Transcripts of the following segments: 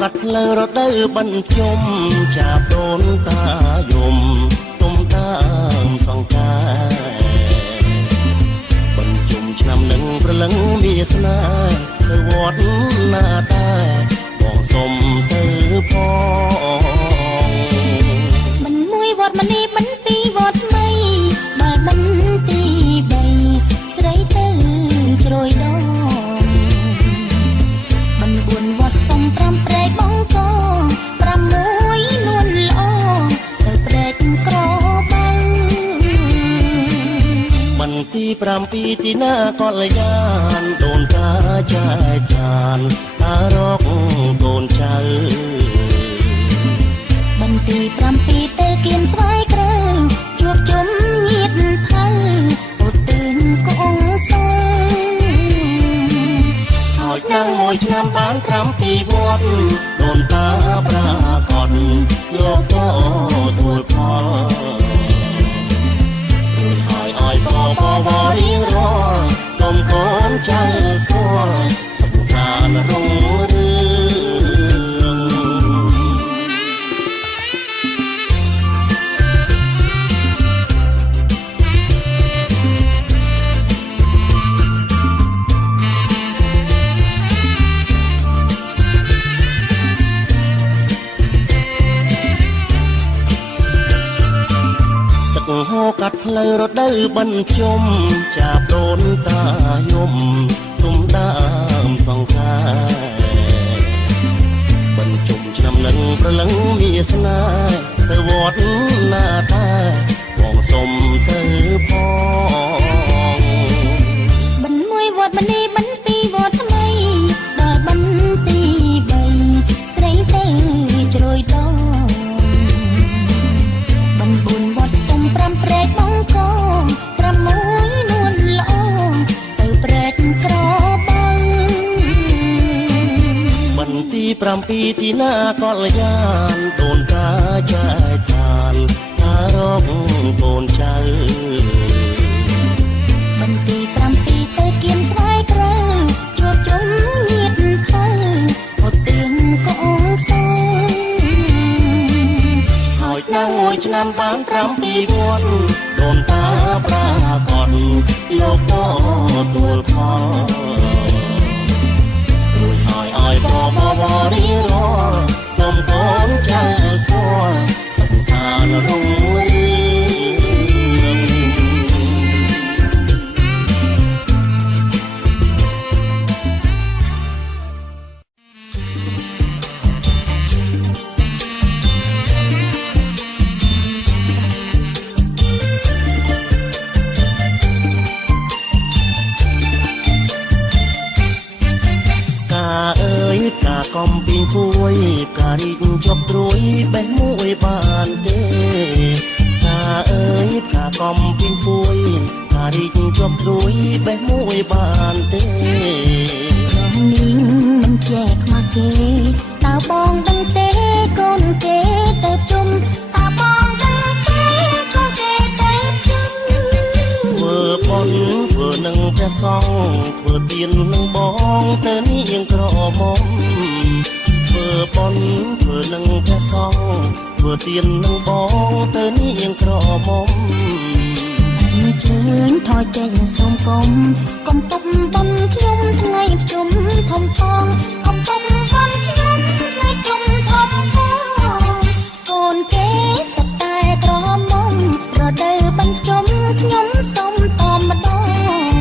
កាត់ផ្លូវរដូវបញ្ជុំចាប់ដូនតាយំទុំដើមសង្ការបញ្ជុំឆ្នាំនឹងប្រលឹងវាសនាទៅវត្តណាដែរបងសុំទៅផងមិនមួយវត្តមនីមិនពីរវត្តថ្មីដល់បន្ទី3ស្រីទៅជ្រោយដងមិន4វត្តសុំ5ព្រែកបងក6នួនល្អទៅព្រែកក្របៅមិនទី7ទីណាកលយានដូនតាចាយចានតារកកូនចៅបន្ទី7ទៅគៀនស្វាយក្រៅជួបជុំញាតផៅឧទ្ទិសកូនសិលហើយនឹងមួយឆ្នាំបាន7វត្តដូនតាប្រាកដលោកក៏ទួលផលហើយឲ្យបរៀងរាល់សូមកូនចៅស្គាល់សុខសាន្តរុងរឿងហូរកាត់ផ្លូវរដូវបញ្ជុំចាប់ដូនតាយំទុំដើមសង្ការបញ្ជុំឆ្នាំនឹងប្រលឹងវាសនាទៅវត្តណាដែរបងសុំទៅផងមិនមួយវត្តមនីមិនពីរវត្តថ្មីដល់បន្ទី3ស្រីទៅជ្រោយដង4វត្តសុំ5ព្រែកបងក6នួនល្អទៅព្រែកក្របៅបន្ទី7ទីណាកលយានដូនតាចាយចានតារកកូនចៅបន្ទី7ទៅគៀនស្វាយក្រៅជួបជុំញាតផៅឧទ្ទិសកូនសិលហើយនឹងមួយឆ្នាំបាន7វត្តដូនតាប្រាកដលោកក៏ទួលផលរួចហើយឲ្យបរៀងរាល់សូមកូនចៅស្គាល់សុខសាន្តរុងរឿងការកំពីងពួយការរីកជាប់ត្រួយបេះមួយបានទេការអើយការកំពីងពួយការរីកជាប់ត្រួយបេះមួយបានទេរំមីងមិនចែកខ្មាស់គេតើបងដឹងទេកូនគេទៅជុំតើបងដឹងទេកូនគេទៅជុំធ្វើបុណ្យធ្វើនឹងព្រះសង្ឃធ្វើទាននឹងបងទៅនាងក្រមុំធ្វើបុណ្យធ្វើនឹងព្រះសង្ឃធ្វើទាននឹងបងទៅនាងក្រមុំជើញថយចេញសូមកុំកុំទុំបំខ្ញុំថ្ងៃជុំធំផងកុំទុំបំខ្ញុំថ្ងៃជុំធំផងកូនគេសតែក្រមុំរដូវបញ្ជុំខ្ញុំសុំតម្ដង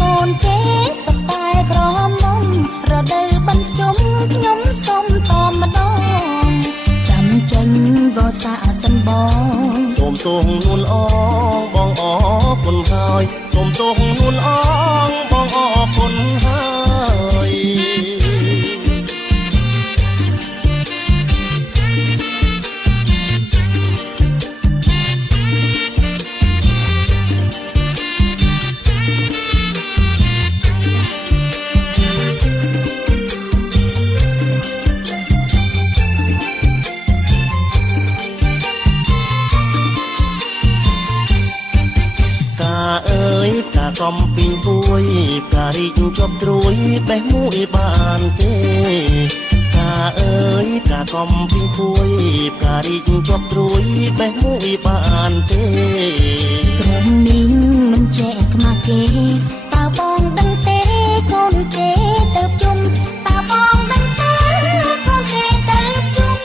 កូនគេសតែក្រមុំរដូវបញ្ជុំខ្ញុំសុំតម្ដងចាំចេញវស្សាសិនបងសូមទោសនួនអងបងអរគុណហើយសូមទោសនួនអងបងអរគុណហើយកំពីងពួយការរីកជាប់ត្រួយបេះមួយបានទេការ អើយផ្កាកំពីងពួយផ្ការីកជាប់ត្រួយបេះមួយបានទេក្រំនេះមិនចែកខ្មាស់គេតើបងដឹងទេកូនគេទៅជុំតើបងដឹងទេកូនគេទៅជុំ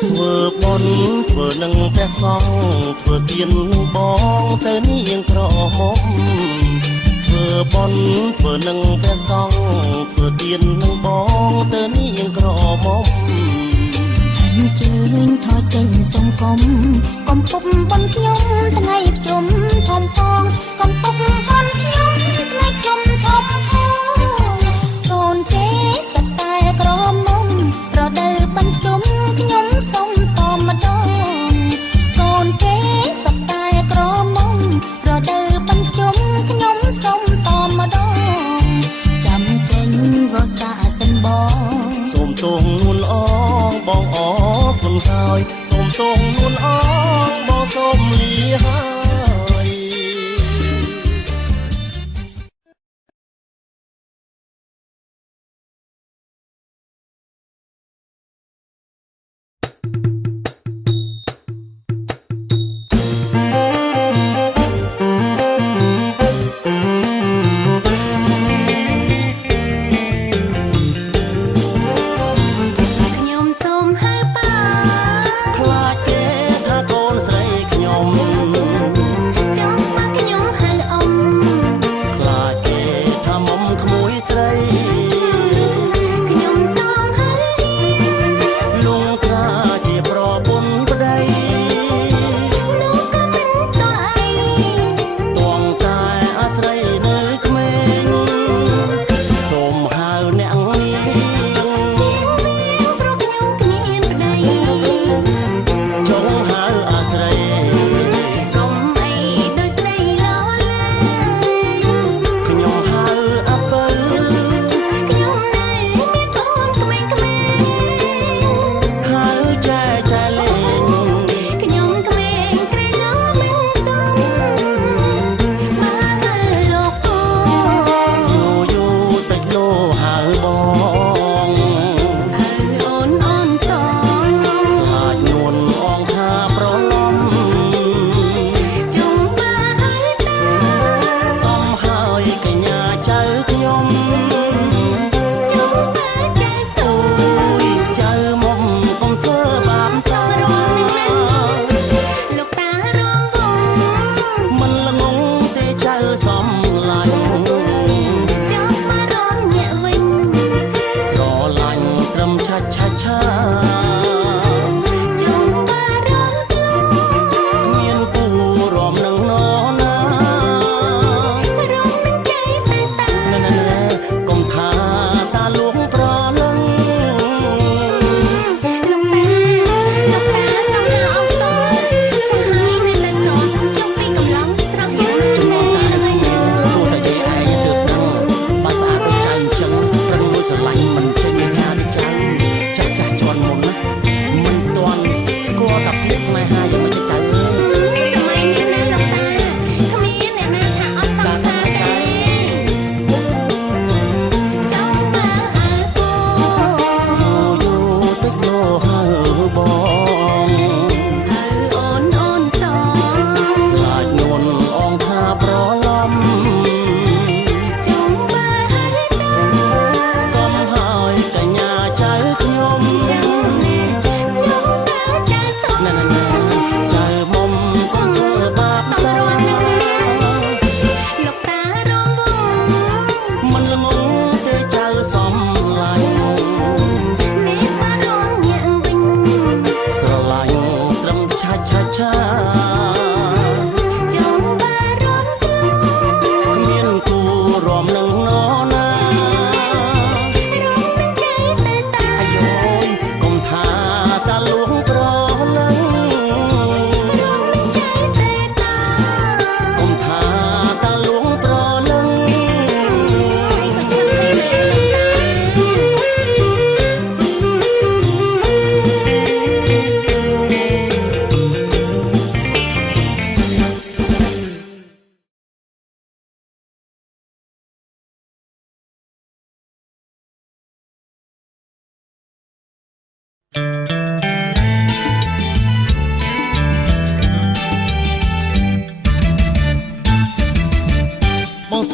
ធ្វើបុណ្យធ្វើនឹងព្រះសង្ឃធ្វើទាននឹងបងទៅនាងក្រមុំធ្វើបុណ្យធ្វើនឹងព្រះសង្ឃធ្វើទាននឹងបងទៅនាងក្រមុំអញ្ជើញថយចេញសង្គមកុំពុកបនខ្ញុំថ្ងៃជុំធំផងកុំពុកបនខ្ញុំថ្ងៃជុំធំផងកូនទេសត្វតែក្រមុំរដូវបិណ្ឌជុំខ្ញុំសុំតម្ដងកូនទេសត្វតែក្រមុំរដូវបិណ្ឌជុំខ្ញុំសុំតម្ដងចាំចេញវស្សាសិនបងសូមទងនួនអងបងអរគុណហើយសូមទងនួនអងបងសូមលាហើយ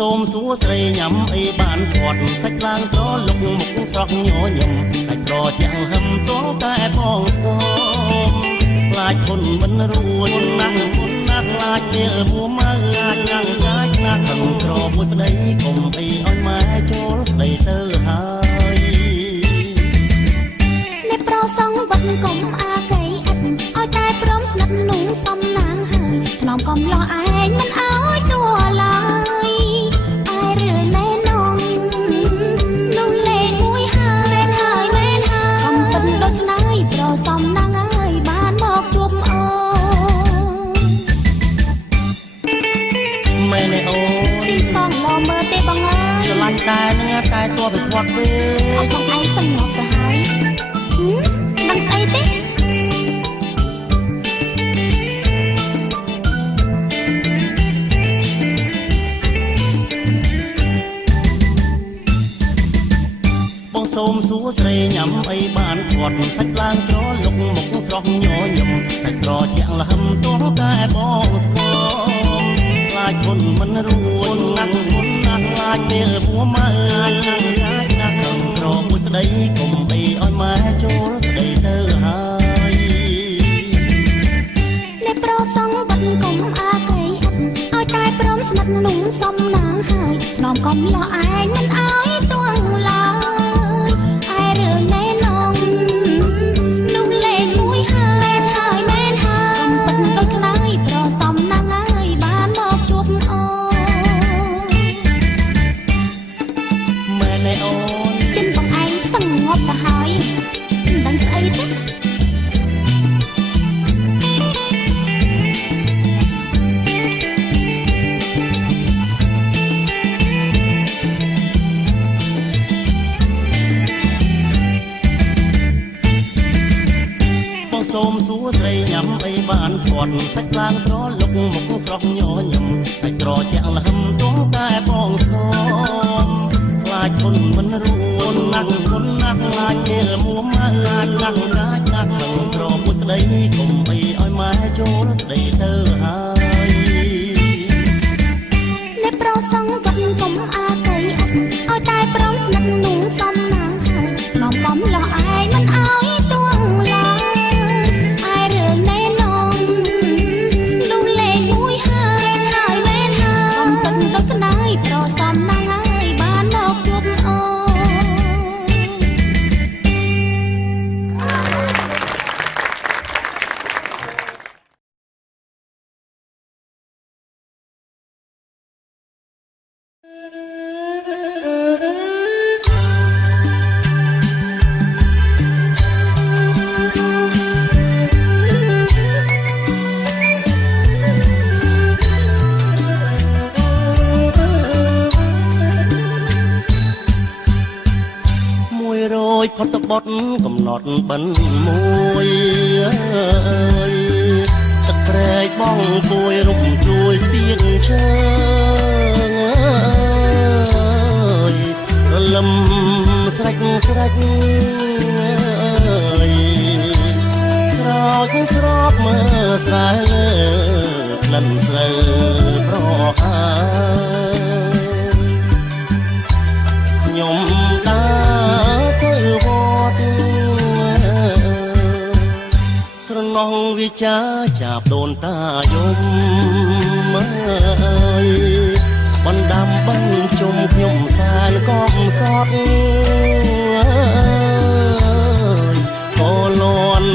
សូមសួរស្រីញ៉ាំអីបានធាត់សាច់ឡើងត្រលុកមុខស្រស់ញញឹមសាច់ត្រជាងហឹមតងតែផងស្គមខ្លាចធន់មិនរួចណាស់ខ្លាចពេលមួម៉ៅខ្លាចណាស់ខឹងក្រមួយប្តីកុំអីឲ្យម៉ែចូលស្ដីទៅហើយអ្នកប្រសងវត្តកុំអាកៃអិតឲ្យតែព្រមស្និទ្ធនោះសំណាងហើយថ្នមកំលោះឯងមិនឲ្យទួឡើយឯរឿងណែនងនោះលេខមួយហើយមែនហើយកំពិនដូចស្នេហ៍ប្រសំណាងហើយបានមកជួបអូមែនទេអូស៊ីសងឡមើលទេបងអើយស្រឡាញ់តែនឹងតែតួទៅធាត់វិញស្អប់បងឯងសងប់ទៅហើយដឹងស្អីទេសូមសួរស្រីញ៉ាំអីបានធាត់សាច់ឡើងត្រលុកមុខស្រស់ញញឹមសាច់ត្រជាងលហឹមតោះតែបងស្គមខ្លាចធន់មិនរួចណាស់ខ្លាចពេលមួម៉ៅណាស់ក្រមួយប្តីកុំអីឲ្យម៉ែចូលស្ដីទៅហើយអ្នកប្រសងវត្តកុំអាកៃអិតឲ្យតែព្រមស្និទ្ធនោះសំណាងហើយនាំកំលោះឯងមិនឲ្យទួងឡើយសូមសួរស្រីញ៉ាំអីបានធាត់សាច់ឡើងត្រលុកមុខស្រស់ញញឹមសាច់ត្រជាងលហឹមតោះតែបងស្គមខ្លាចធន់មិនរួចណាស់ខ្លាចពេលមួម៉ៅណាស់ក្រមួយប្តីកុំអីឲ្យម៉ែចូលស្ដីទៅហើយអ្នកប្រសងវត្តកុំអាកៃអិតឲ្យតែព្រមស្និទ្ធនោះសំណាងហើយនាំកំលោះឯងមិនឲ្យទួងឡើយផុតបត់កំណត់បិណ្ឌមួយទឹកព្រែកបងពួយរុំជួយស្ពាកឈើរលឹមស្រេចស្រោចស្រោបមើលស្រែក្លិនស្រូវប្រអាខ្ញុំដើរទៅវត្តស្រណោះវិចាចាប់ដូនតាយំបណ្ដាំបញ្ជុំខ្ញុំសានកំសត់ក៏លន់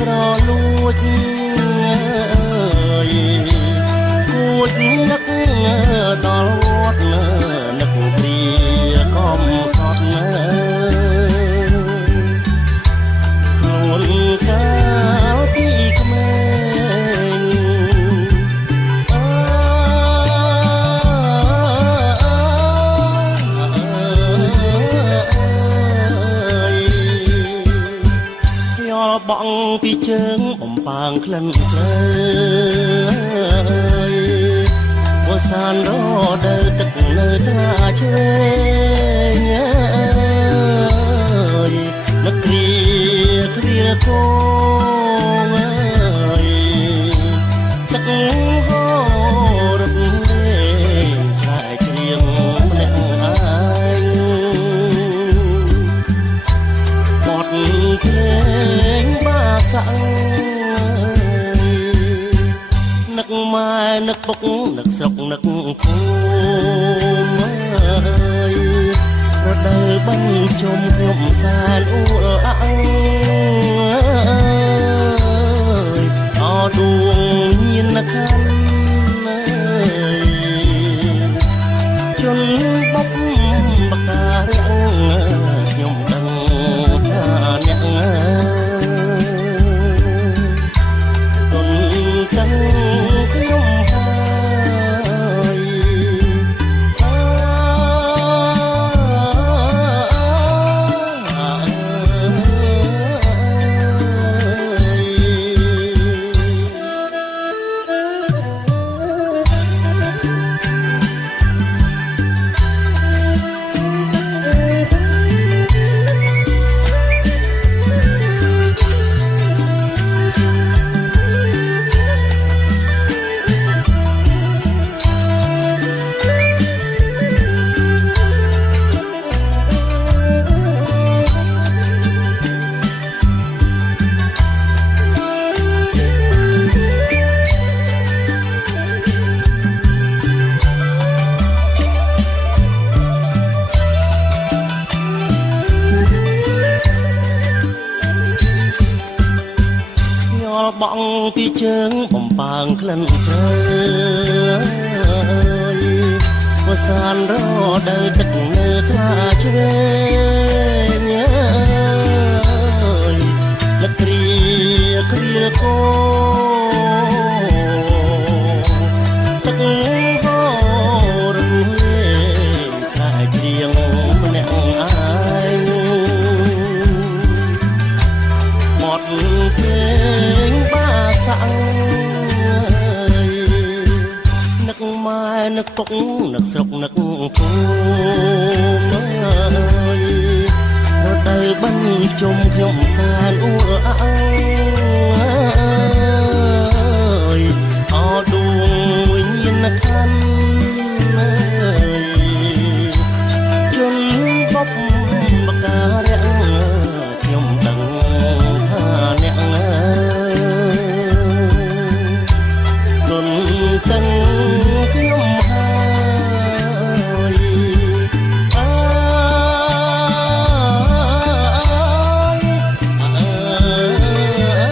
ក្រលួចគួចនឹកដល់វត្តនឹកព្រាកំសត់ខ្លួនកាលពីក្មេងយោបងពីជើងបំប៉ាងក្លិនស្លើវសានរដើទឹកនៅថ្លាជើងនឹកគ្រាគងទឹកហូររត់លេងស្រែកច្រៀង នឹកពុកនឹកស្រុកនឹកភូមិរដូវបញ្ចុំខ្ញុំសានអ៊ូអើយអដួងញៀនខាន់ជន់បុកបការាំងខ្ញុំដឹងថាអ្នកទុនទាំងខ្ញុំហើយបងពីជើងបំបាងក្លិនជ្រៅវសានរដូវទឹកនៅថ្លាជ្រេងលក្រីគ្រាកោទឹកហូររំលេស្រែកច្រៀងម្នាក់ឯងបត់ភ្លេងសាំងនឹកម៉ែនឹកពុកនឹកស្រុកនឹកភូមិរដូវបញ្ចុំខ្ញុំសានអ៊ូអើយអដួងញៀនខាន់ជន់បុកបការាំងខ្ញុំដឹងថាអ្នកទាំងខ្ញុំហើយអើយ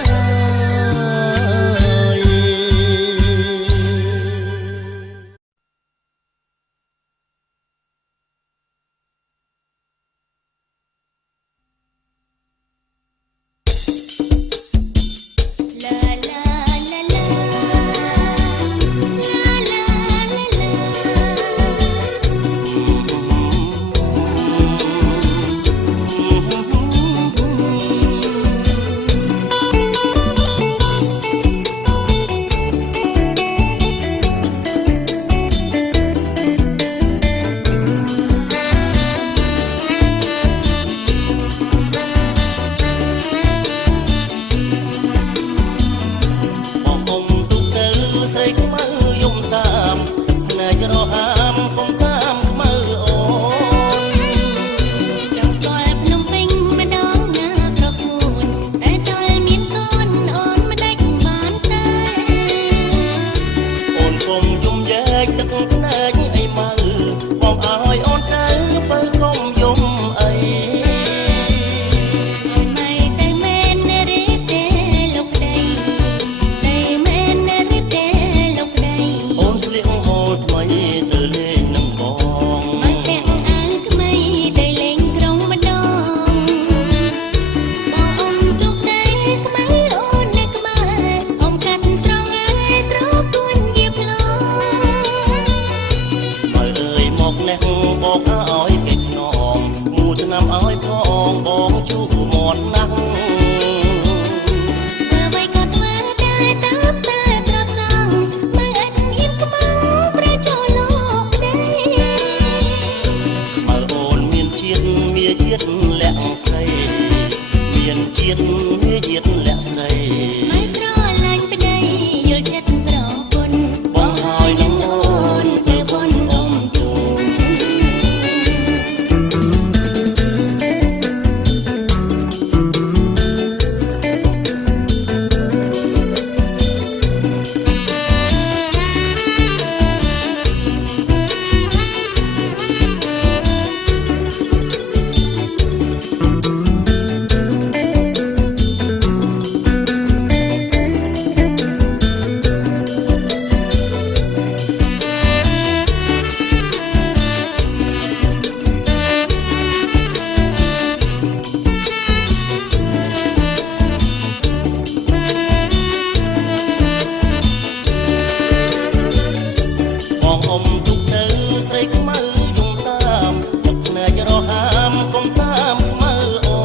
អ៊ំទុកទៅស្រីខ្មៅយំតាមទឹកភ្នែករហាមកុំតាមខ្មៅអូ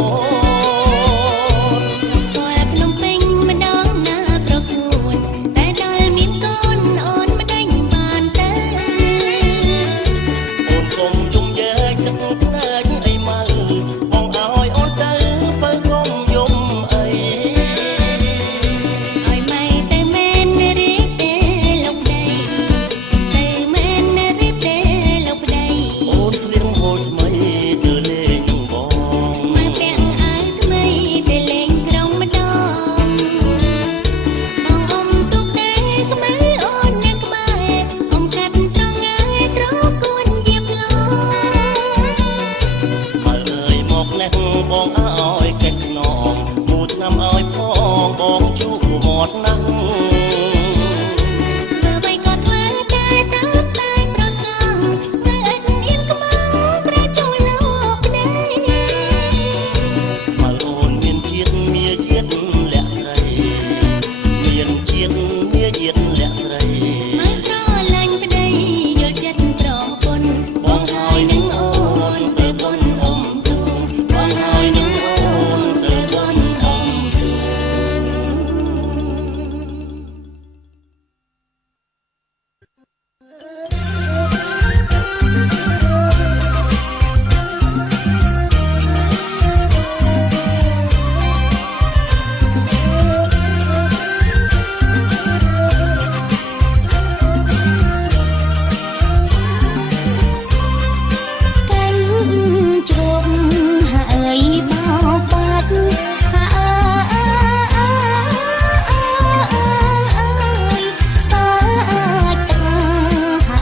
ន ស្គាល់ភ្នំពេញម្ដងណាប្រសួនតែដល់មានកូនអូនមិនដេញបានទេ អូនកុំជុំយើកទឹកភ្នែកអីមើលបងឲ្យអូនទៅបើកុំយំអី ឲ្យម៉ៃទៅមែនរីកទេលោកប្ដីទៅមែនរីកទេលោកប្ដី អូនស្លៀកម៉ូដថ្មីទៅលេងបង មកពាក់អាវថ្មីទៅលេងក្រុងម្ដងអងអ៊ំទុកទេក្បែរអូននៅក្បែរអ៊ំកាត់ស្រងាយត្រកូនវាផ្លោ មើលអើយមកណេះបងឲ្យកេះខ្នងមួយឆ្នាំឲ្យផងបងជួបមាត់ណាស់ ធ្វើអ្វីក៏ធ្វើតែតាមតែប្រសងនៅអិនអៀនក្មេងប្រជូលលោកប្ដី មើលអូនមានជាតិមាជាតិលាក់ស្រីមានជាតិមាជាតិលាក់ស្រី មើលស្រឡាញ់ប្ដីយល់ចិត្តប្រពន្ធបងហើយនឹងអូនទៅបុណ្យអ៊ំទូបងហើយនឹងអូនទៅបុណ្យអ៊ំទូ កាន់ជ្រុំហើយបោបាត់ថាអើយសាច់តាហើ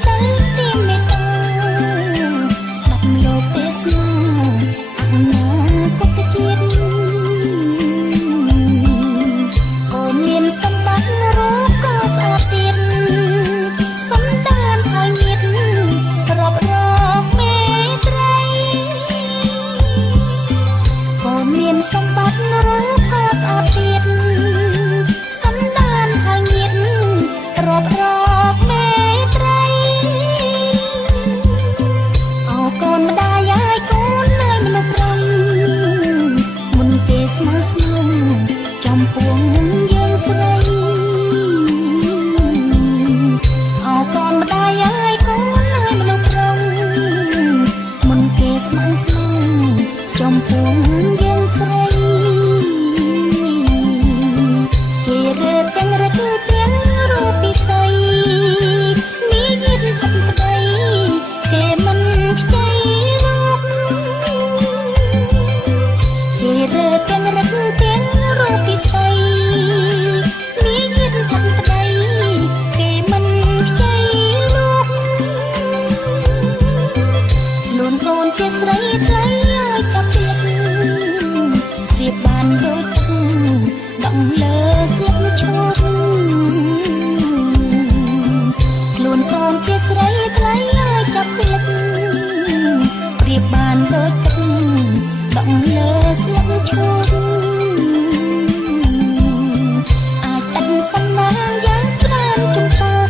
សិលទីមេត្តាស្ដាប់លោកទេសនាអនាគតជាតិអូនមានសម្បត្តិរកក៏ស្អាតទៀតសំដានហើយញាតរាប់រកមេត្រីអូនមានសម្បត្តិរកក៏ស្អាតទៀតសំដានហើយញាតរាប់រកមេត្រីអោកូនម្ដាយហើយកូនហើយមនុស្សរំមុនគេស្មោះស្ម័គ្រចំពោះយើងស្រីអោកូនម្ដាយហើយកូនហើយមនុស្សរំមុនគេស្មោះស្ម័គ្រចំពោះយើងស្រីគេរើទាំងរកទាំងរូបពិសីមានយានផុតប្តីគេមិនខ្ចីលោកគេរើទាំងរកទាំងរូបពិសីមានយានផុតប្តីគេមិនខ្ចីលោកខ្លួនកូនជាស្រីថ្លៃឲ្យចាប់ចិត្តរៀបបានដូចទឹកដងលើស្លឹកឈូកខ្លួនកូនជាស្រីថ្លៃឲ្យចាប់ចិត្តរៀបបានដូចទឹកដងលើស្លឹកឈូកអាចអិនសំណាងយ៉ាងច្រើនចំពោះ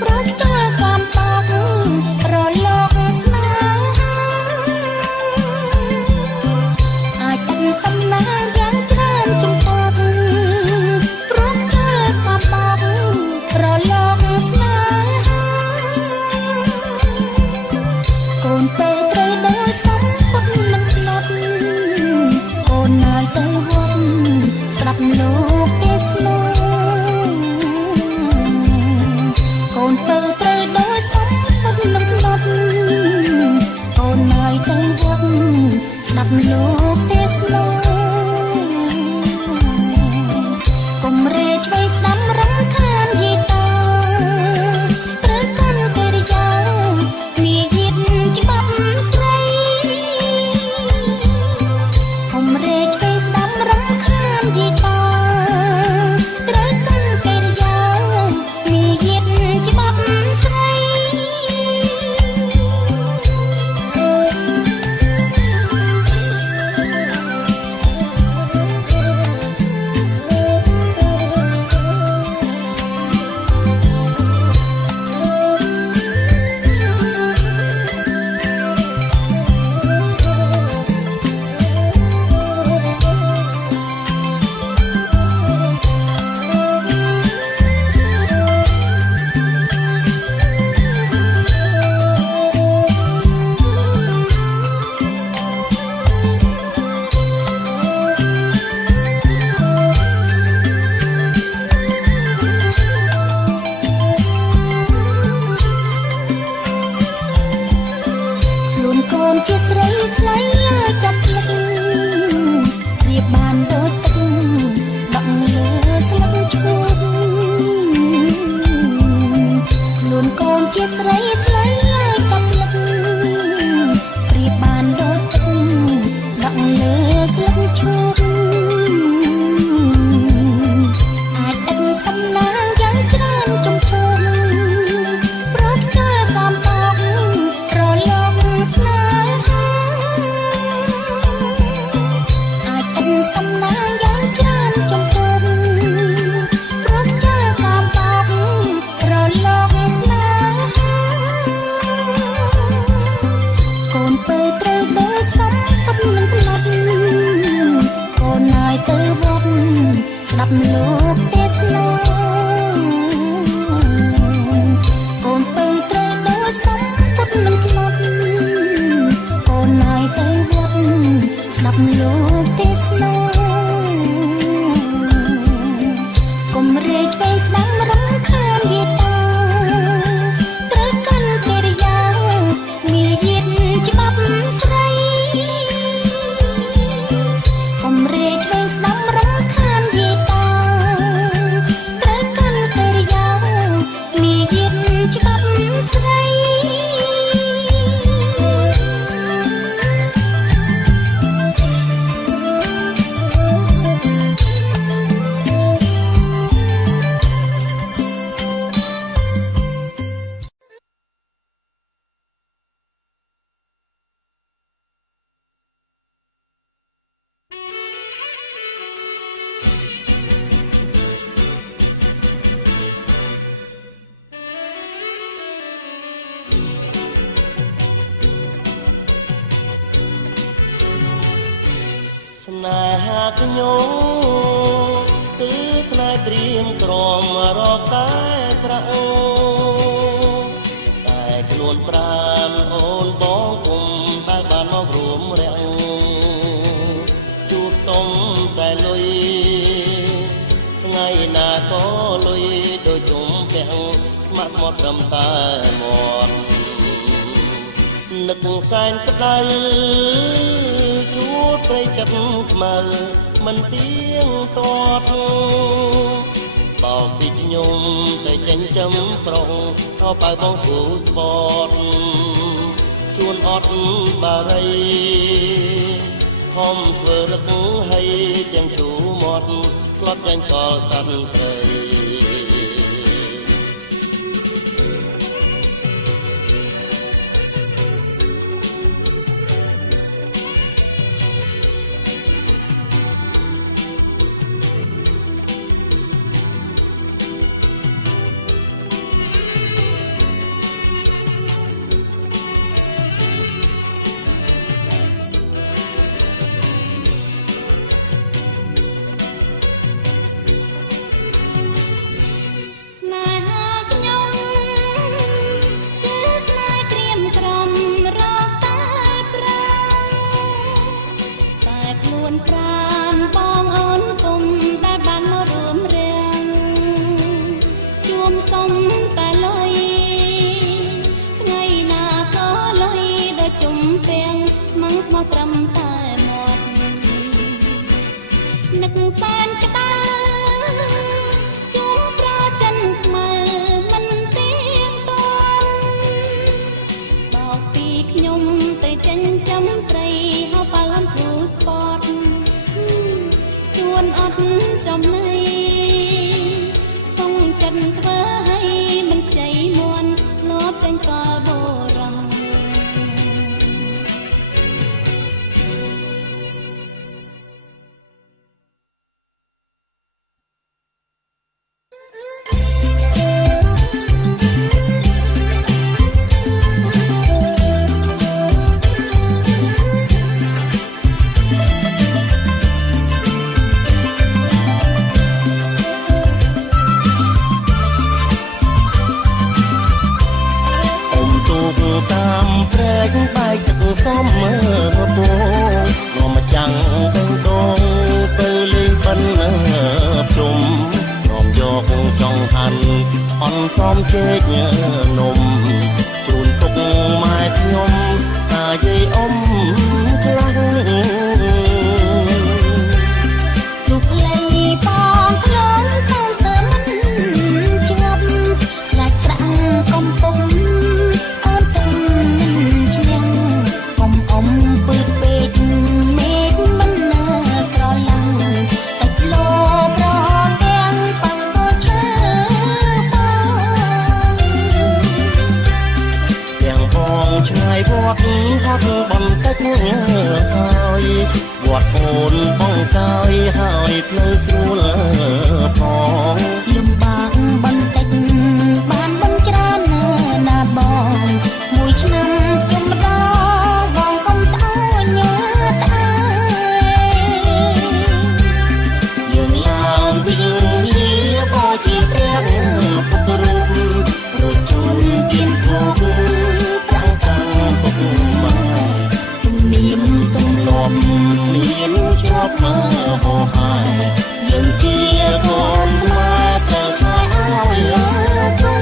ព្រោះខ្យល់កំបោករលោកស្នេហាអាចអិនសំណាងយ៉ាងច្រើនចំពោះព្រោះខ្យល់កំបោករលោកស្នេហាកូនទៅត្រូវដោយសំពត់មិនផ្លត់កូនណាយទៅវត្តស្ដាប់លោកទេសនាកូនទៅត្រូវដោយសំពត់មិនផ្លត់កូនណាយទៅវត្តស្ដាប់លោកទេសនាកុំរេឆ្វេងស្ដាំរំខានយីតាត្រូវកាន់កិរិយាមាយាទច្បាប់ស្រីកុំរេឆ្វេងស្ដាំរំខានយីតាត្រូវកាន់កិរិយាមាយាទច្បាប់ស្រីខ្លួនកូនជាស្រីថ្លៃឲ្យចាប់ចិត្តរៀបបានដូចទឹកដក់លើស្លឹកឈូកខ្លួនកូនជាស្រីថ្លៃឲ្យចាប់ចិត្តរៀបបានដូចទឹកដក់លើស្លឹកឈូកអាចអិនសំណាងយ៉ាងច្រើនចំពោះព្រោះខ្យល់កំបោករលោកស្នេហាអាចអិនសំណាងយ៉ាងច្រើនចំពោះព្រោះខ្យល់កំបោករលោកស្នេហា ស្នេហាខ្ញុំគឺស្នេហ៍ត្រៀមក្រមរកតែប្រាក់តែខ្លួនប្រានអូនបងគុំដែលបានមករួមរាំងជួបសុំតែលុយថ្ងៃណាក៏លុយដូចជុំពាំងស្ម័គ្រស្មត់ត្រឹមតែមាត់នឹកសែនក្តៅជួបស្រីចិត្តខ្មៅមិនទៀងទាត់បោកពីខ្ញុំទៅចិញ្ចឹមប្រុសខោប៉ៅបងគូស្បតជួនអត់បារីខំធ្វើរឹកហើយទាំងជូរមាត់ក្លត់ចាញ់កលសัตว์ព្រៃត្រឹមតែមាត់នឹកសែនក្តៅជួបប្រចិនខ្មៅមិនទៀងទាត់បោកពីខ្ញុំទៅចិញ្ចឹមស្រីហៅបើអនគ្រូស្ពតជួនអត់ចំណៃសុងចិត្តធ្វើឲ្យមិនខ្ចីមួនលាប់ចាញ់កលបរោះតាមព្រែកបែកទឹកសំមើពងងំចាំងទៅដងទៅលេងបិណ្ឌភ្ជុំងំយកចង់ហាន់អន់សំជែកនំជូនទុកម៉ែខ្ញុំតាយាយអ៊ំខ្លាំងទូក្លៃបងខ្លួនតាមសើមិនជាប់ខ្លាចស្រាំងកំពុងវត្តហត់បន្តិចហើយវត្តអូនបងកាយហើយផ្លូវស្រួលផងលំបាកបន្តិចបានបងច្រើនណាបងមួយឆ្នាំជុំម្ដងបងកុំត្អើញើត្អើយើងឡើងវិញបោជាព្រះពុទ្ធរូបរួចជូនទៀនធូបមានទំលាប់មានជាប់មើលហោហាយយើងជាកូនខ្មែរត្រូវខែឲ្យគុ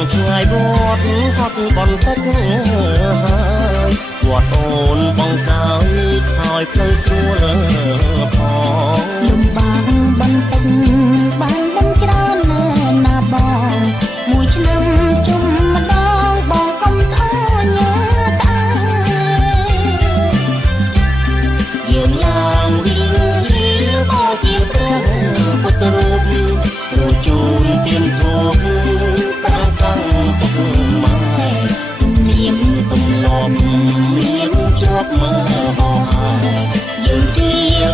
ំឆ្ងាយវត្តហត់បន្តិចហើយវត្តអូនបងកាយហើយផ្លូវស្រួលផងលំបាកបន្តិចបានបងច្រើនណាបងមួយឆ្នាំជុំម្ដងបងកុំត្អើញើត្អើ ប់មើលហោហែយើងជា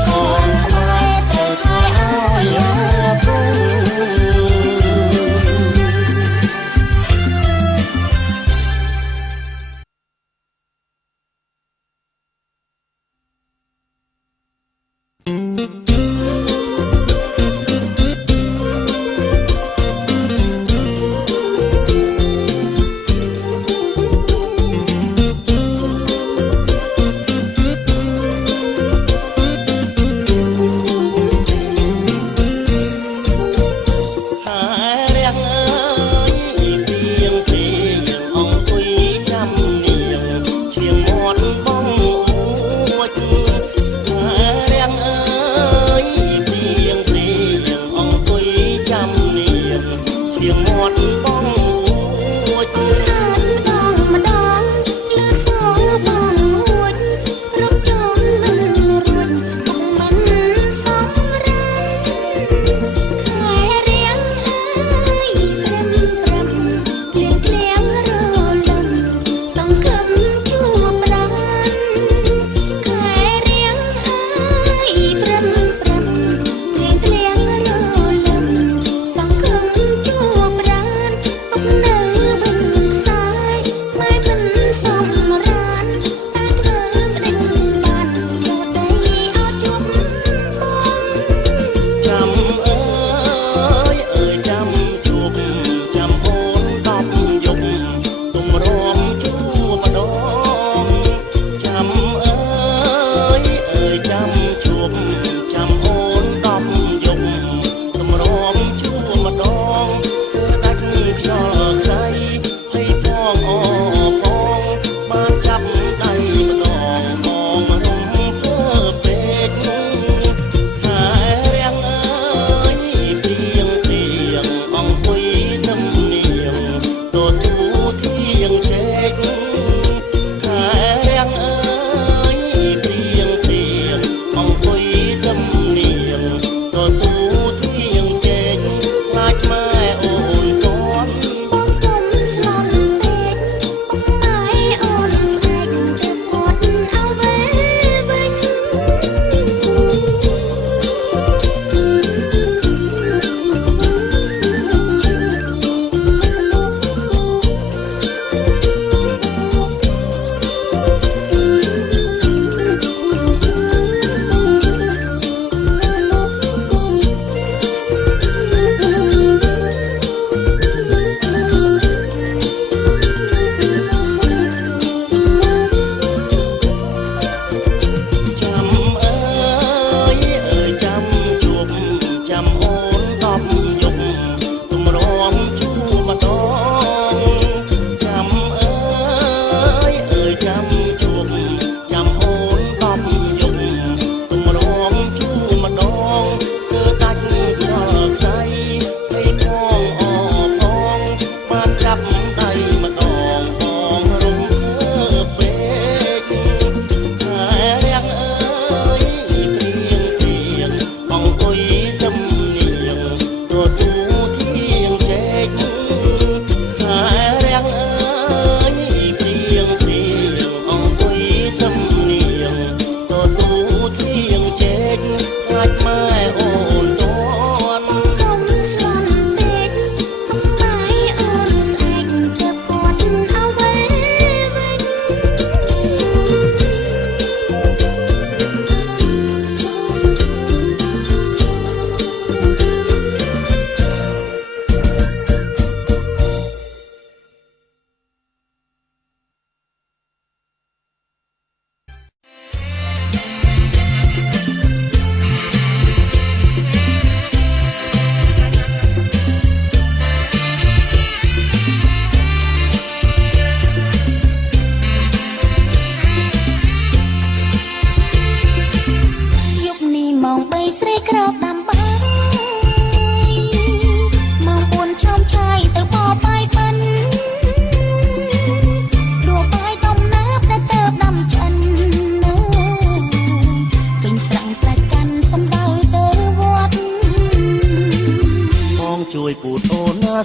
កូនខ្មែរត្រូវថែឲ្យពូ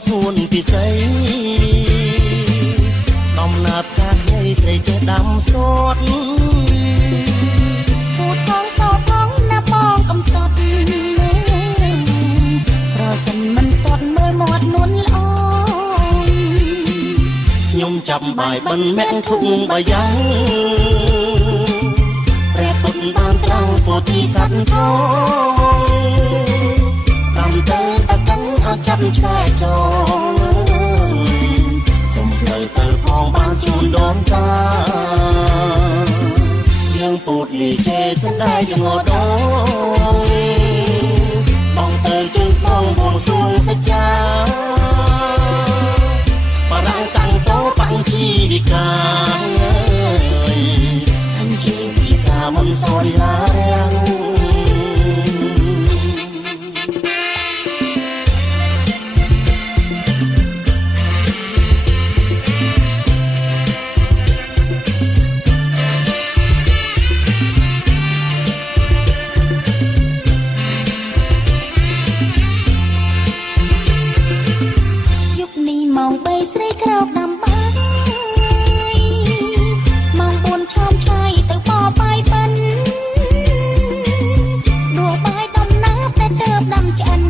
សួនពិសីដំណាប់កាត់នៃស្រីចេះដាំស្ទាត់ បាយបិណ្ឌមគ្គធុងបាយ៉ាងព្រះពុទ្ធបានត្រាំងពោធិសត្វផងតាមទៅតកឹងអត់ចាប់ឆ្កែចងសុំផ្លូវទៅផងបានជូនដូនតាយើងពោតលីជេសណ្ដែកងដងបងទៅជើងបងបួងសួងសច្ចាបារាំងតាំងតោបាំងជីវិកាអញ្ជើញពិសាមិនសរឡារាំងស្រីក្រោកដាំបាយម៉ោង4ឆោមឆាយទៅបបាយបិណ្ឌដួលបាយដំណាបតែទើបដាំឆ្អិន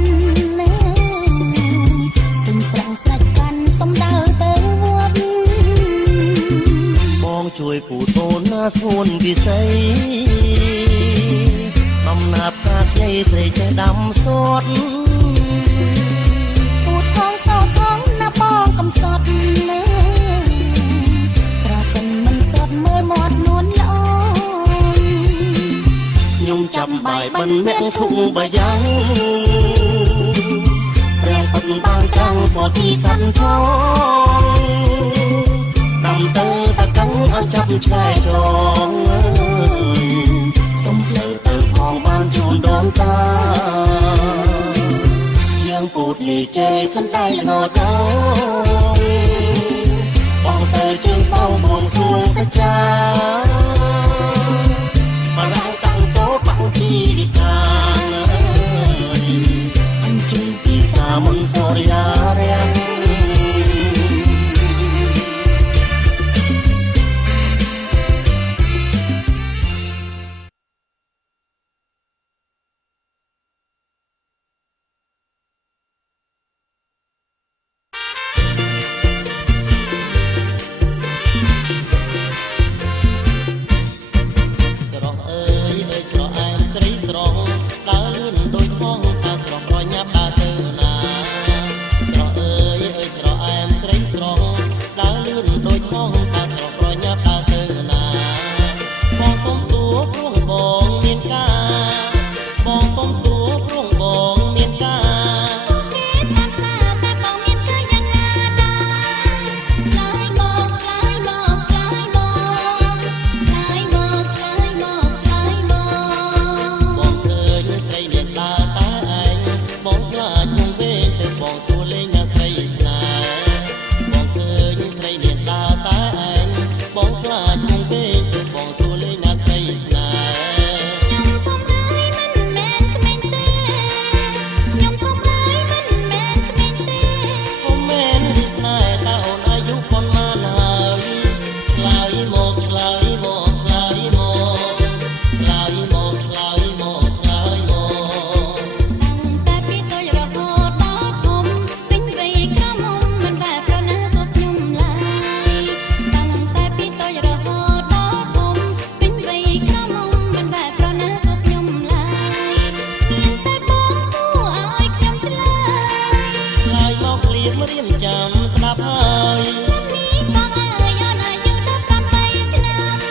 ទិញស្រាំងស្រាច់កាន់សុំដើរទៅវត្តបងជួយពូតូនណាស្ងួនពិសីដំណាបកាខ្ញីស្រីចេះដាំស្ទាត់កំសត់លើប្រសិនមិនស្ទាត់មើលមាត់នួនល្អខ្ញុំចាប់បាយបិណ្ឌមគ្គធុងបាយ៉ាងព្រះពុទ្ធបានត្រាំងពោធិសត្វផងតាមទៅតកឹងអត់ចាប់ឆ្កែចងសុំផ្លូវទៅផងបានជូនដូនតាយើងពូតលីជេសណ្ដែកងដងបងទៅជើងបងបួងសួងសច្ចាបារាំងតាំងតោបាំងជីវិកាអញ្ជើញពិសាមិនសរឡារាំងចាំស្ដាប់ហើយខ្ញុំនេះបងអើយអានអាយុ18ឆ្នាំ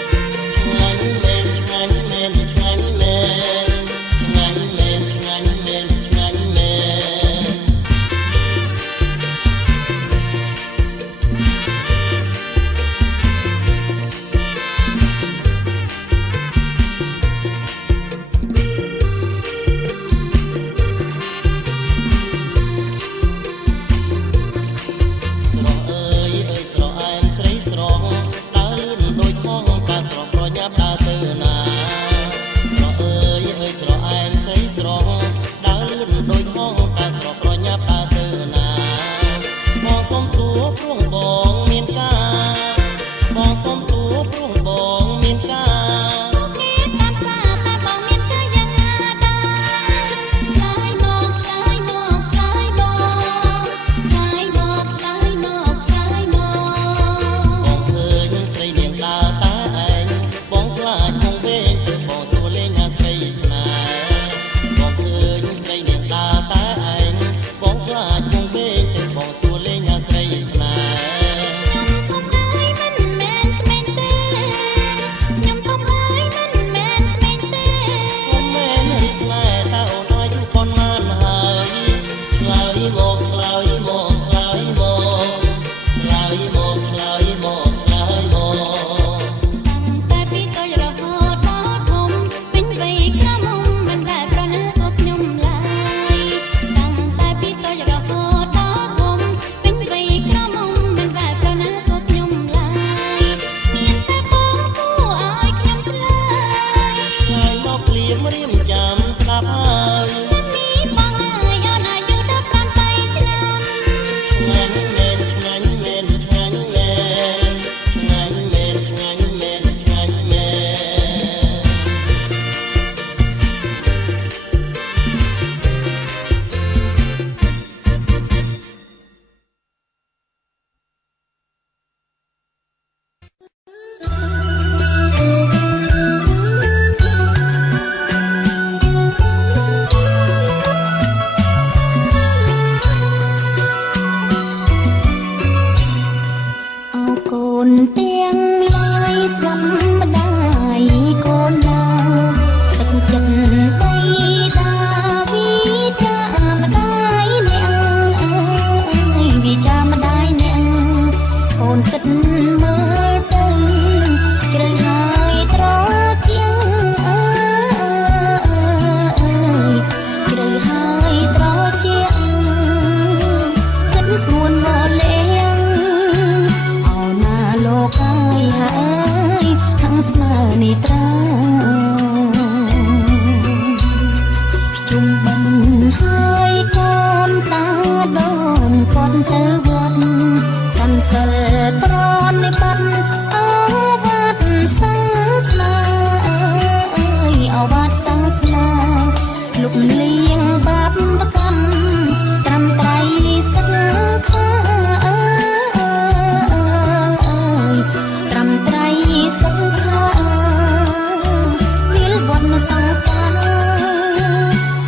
នីត្រាជុំបិណ្ឌហើយកូនតាដូនគាត់ទៅវត្តកាន់សិលប្រនិបត្តិអវត្តសាសនាអើយអវត្តសាសនាលុបលៀងបាបកម្មត្រឹមត្រៃសិក្ខាត្រឹមត្រៃសិក្ខាវិលវត្តសង្សារ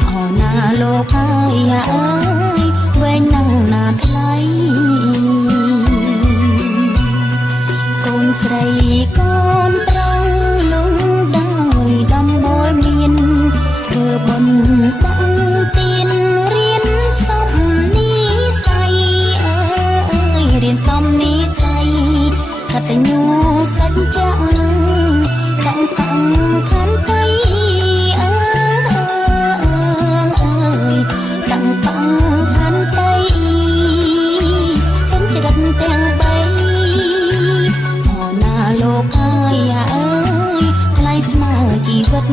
អោណាលោកហើយអើយវែងណាំងណាថ្លៃកូនស្រីកូនប្រុសលុងដោយដំបូលមានធ្វើបុណ្យបង្ទានរៀនសំនិស័យអើយរៀនសំនិស័យកតញ្ញូសច្ចៈទាំងខន្តីអើយទាំងខន្តីសំចរិតទាំងបីអូណាលោកហើយអើយថ្លៃស្មើជីវិត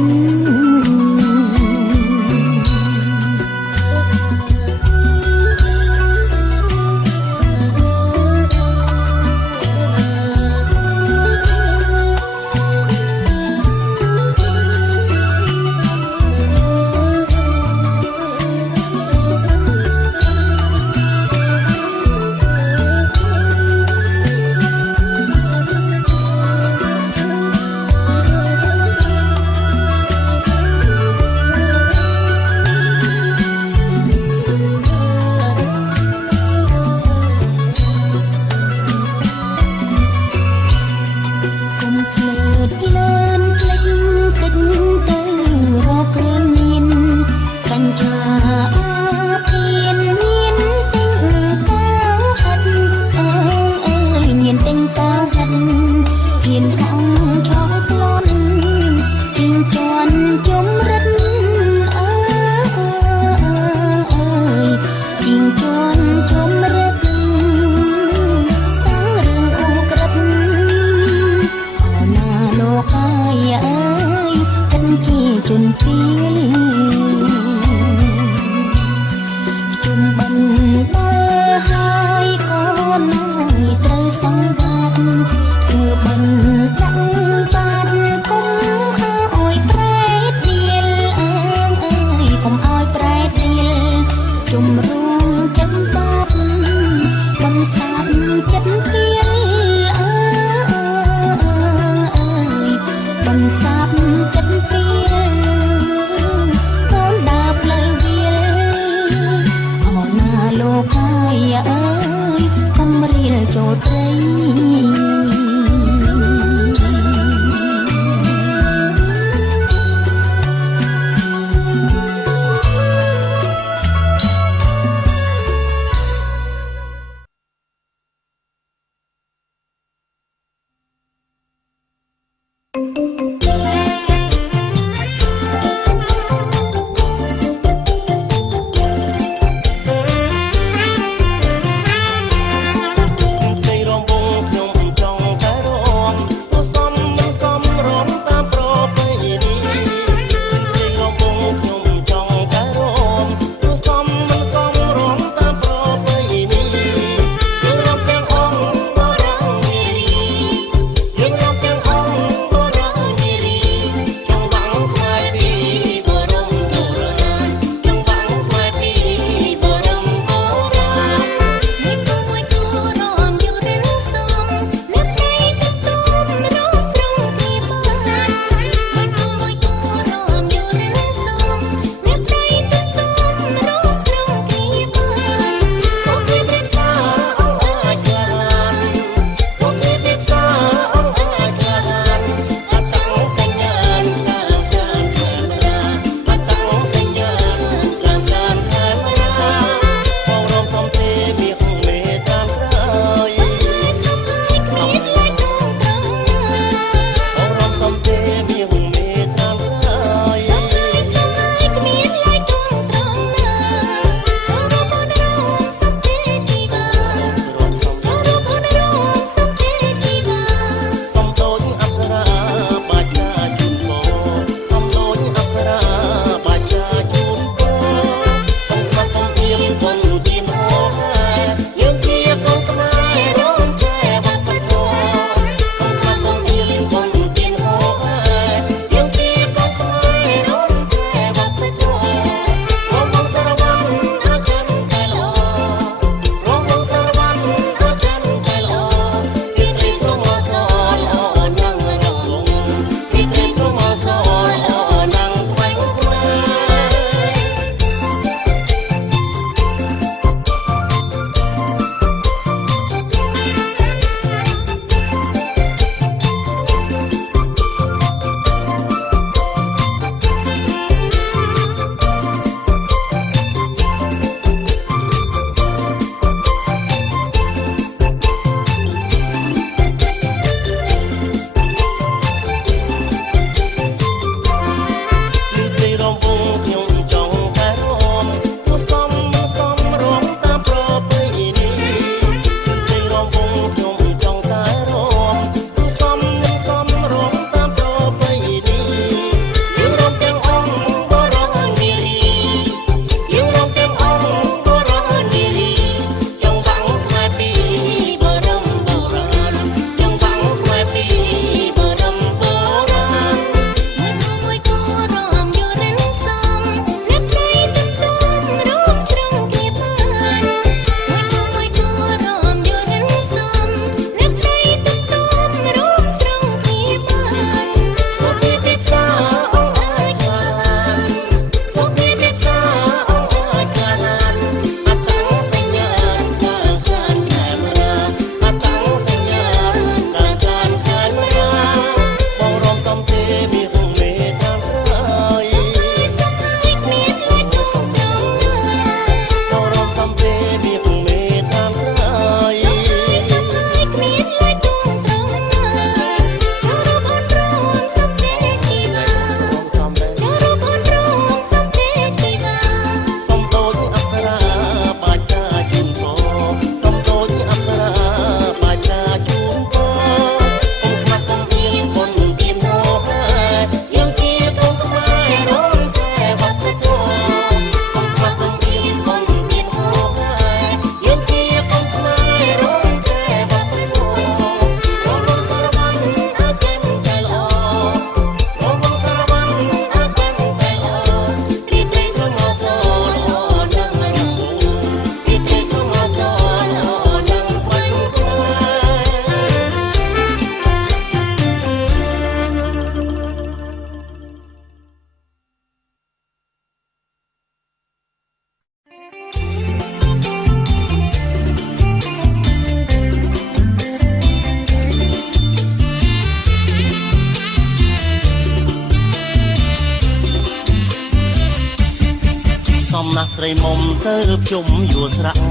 ណាស់ស្រីមុំទៅជុំយួរស្រាក់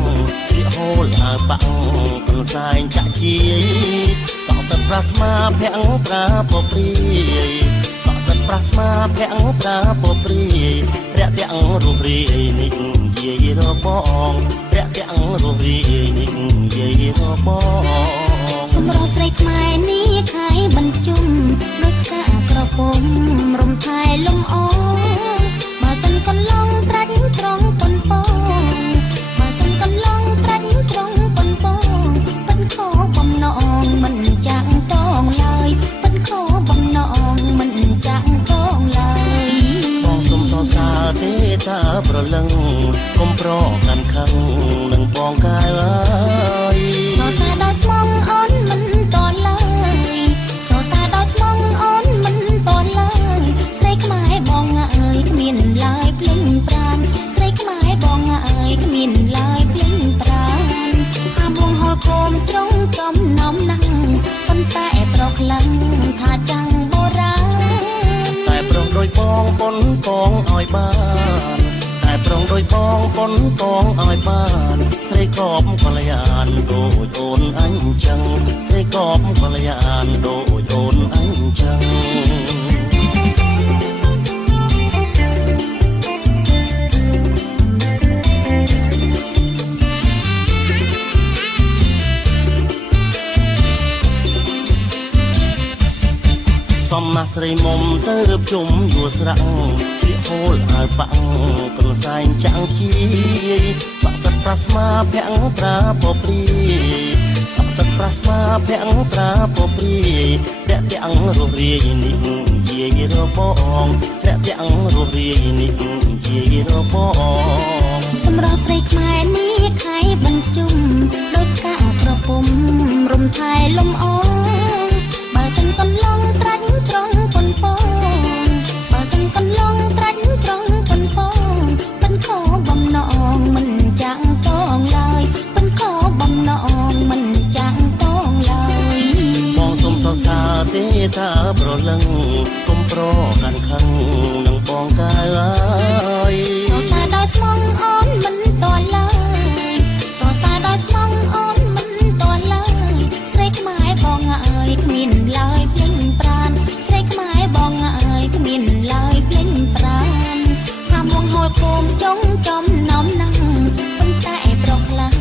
ស្លៀកហូលអាវបាំងបន្សែងចាក់ជាយសក់សិតប្រាស្មាភាំងប្រាពព្រាយសក់សិតប្រាស្មាភាំងប្រាពព្រាយរាក់ទាំងរូបរាយនេះយាយរបងរាក់ទាំងរូបរាយនេះយាយរបងសម្រស់ស្រីខ្មែរនេះខៃបញ្ជុំដូចកាក្រពុំរំថែលំអបើសិនកន្លងប្រាច់ត្រង់ប៉ុនពងបើសិនកន្លងប្រាច់ត្រង់ប៉ុនពងប៉ិនខោបំណងមិនចាក់តងឡើយប៉ិនខោបំណងមិនចាក់តងឡើយបងសុំសរសើរទេតាប្រលឹងកុំប្រកាន់ខឹងនឹងបងកាយឡើយសរសើរដល់ស្មងអូនមិនតឡើយសរសើរដល់ស្មងអូនមិនតឡើយស្រីខ្មែរបងអើយគ្មានឡើយភ្លេងប្រានស្រីខ្មែរបងអើយគ្មានឡើយភ្លេងប្រានហាមងហល់គោមត្រង់កំណំណាំងប៉ុន្តែប្រខ្លាំងថាចាំងបុរាណតែប្រុងដោយបងប៉ុនពងឲ្យបានតែប្រុងដោយបងប៉ុនពងឲ្យបានស្រីកបកល្យានដូចអូនអញ្ចឹងស្រីកបកល្យានដូចអូនអញ្ចឹងសំណាស់ស្រីមុំទៅជុំយួរស្រាក់ស្លៀកហូលអាវបាំងកន្សែងចាំងជាយសក់សិតប្រាស្មាភាំងប្រាពព្រាយសក់សិតប្រាស្មាភាំងប្រាពព្រាយរាក់ទាំងរស់រាយនេះយាយរបងរាក់ទាំងរស់រាយនេះយាយរបងសម្រស់ស្រីខ្មែរនេះខៃបញ្ជុំដូចកាក្រពុំរំថែលំអបើសិនកន្លងត្រាច់ត្រង់ប៉ុនពងបើសិនកន្លងត្រាច់ត្រង់ប៉ុនពងប៉ិនខោបំណងមិនចាក់តងឡើយប៉ិនខោបំណងមិនចាក់តងឡើយបងសុំសរសើរទេតាប្រលឹងកុំប្រកាន់ខឹងនឹងបងកាយឡើយសរសើរដល់ស្មងអូនមិនតឡើយសរសើរដល់ស្មងអូនមិនតឡើយស្រីខ្មែរបងអើយគ្មានឡើយភ្លេងប្រានស្រីខ្មែរបងអើយគ្មានឡើយភ្លេងប្រានថាមងហល់គោមចុងចំណំណាំងប៉ុន្តែប្រខ្លាំង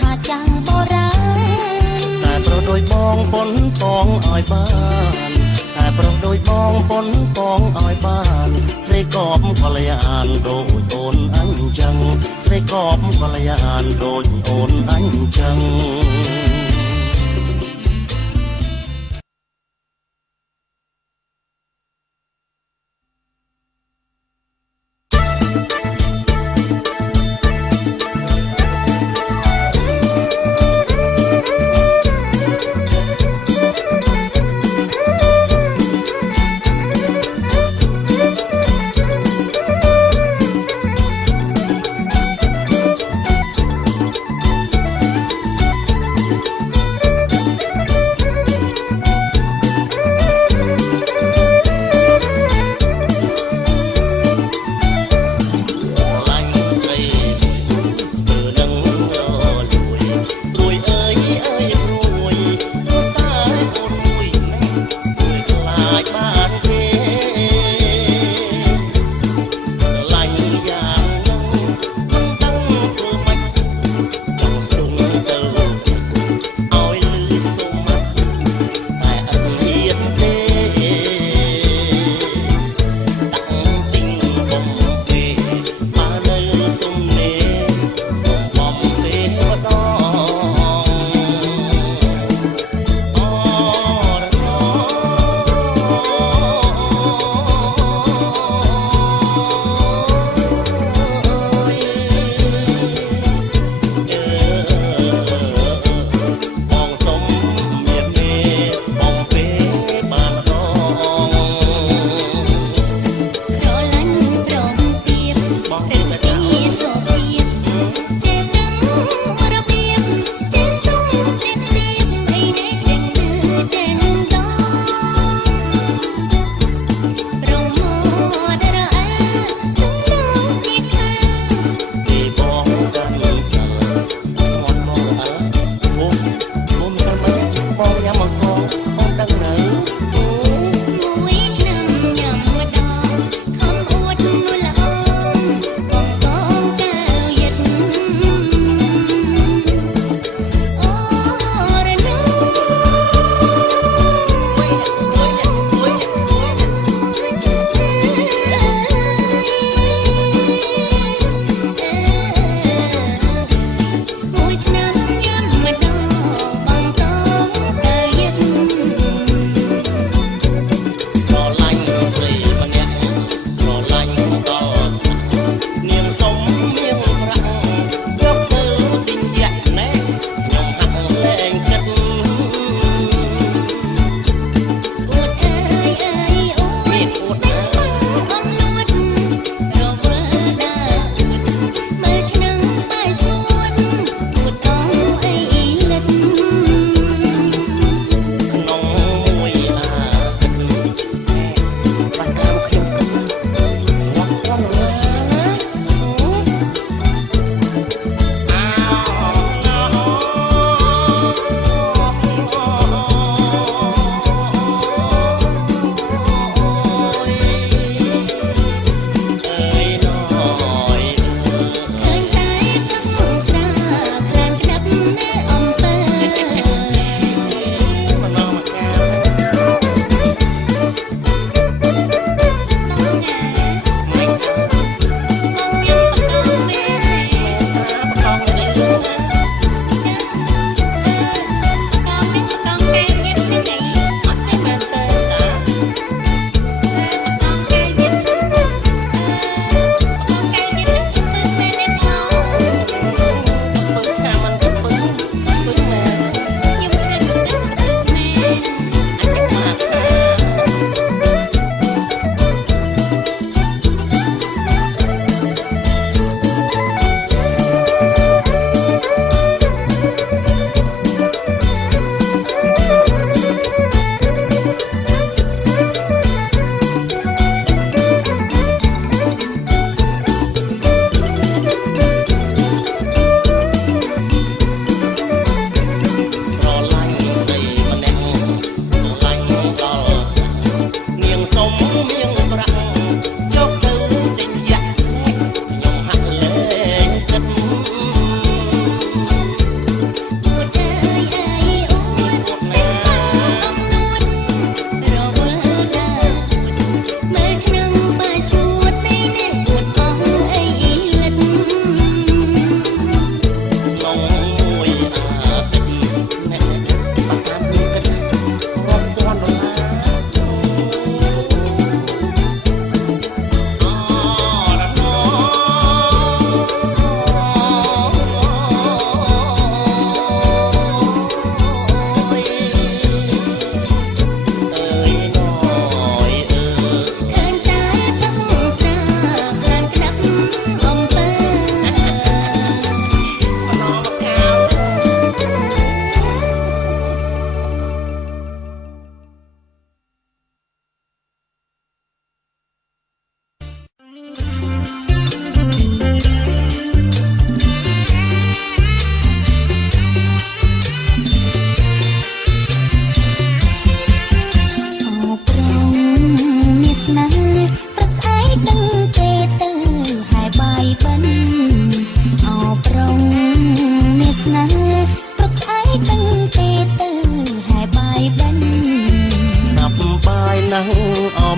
ថាចាំងបុរាណតែប្រុសដោយបងប៉ុនពងឲ្យបានតែប្រុសដោយបងប៉ុនពងឲ្យបានស្រីកបកល្យានដូចអូនអញ្ចឹងស្រីកបកល្យានដូចអូនអញ្ចឹង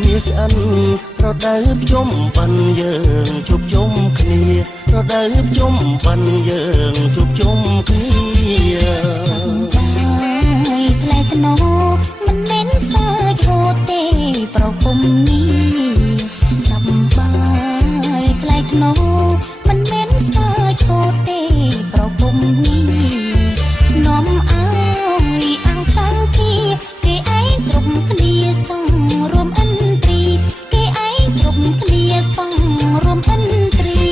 មាសឆ្អិនរដូវភ្ជុំបិណ្ឌយើងជួបជុំគ្នារដូវភ្ជុំបិណ្ឌយើងជួបជុំគ្នា ថ្លៃថ្នូរមិនមែនសើចហូរទេប្រពំនេះសប្បាយថ្លៃថ្នូរមិនមែនសើចហូរទេប្រពំនេះនាំឲ្យអាំងសាំងទីគេឯងគ្រប់គ្នាសងរួមអិនត្រីគេឯងគ្រប់គ្នាសងរួមអិនត្រី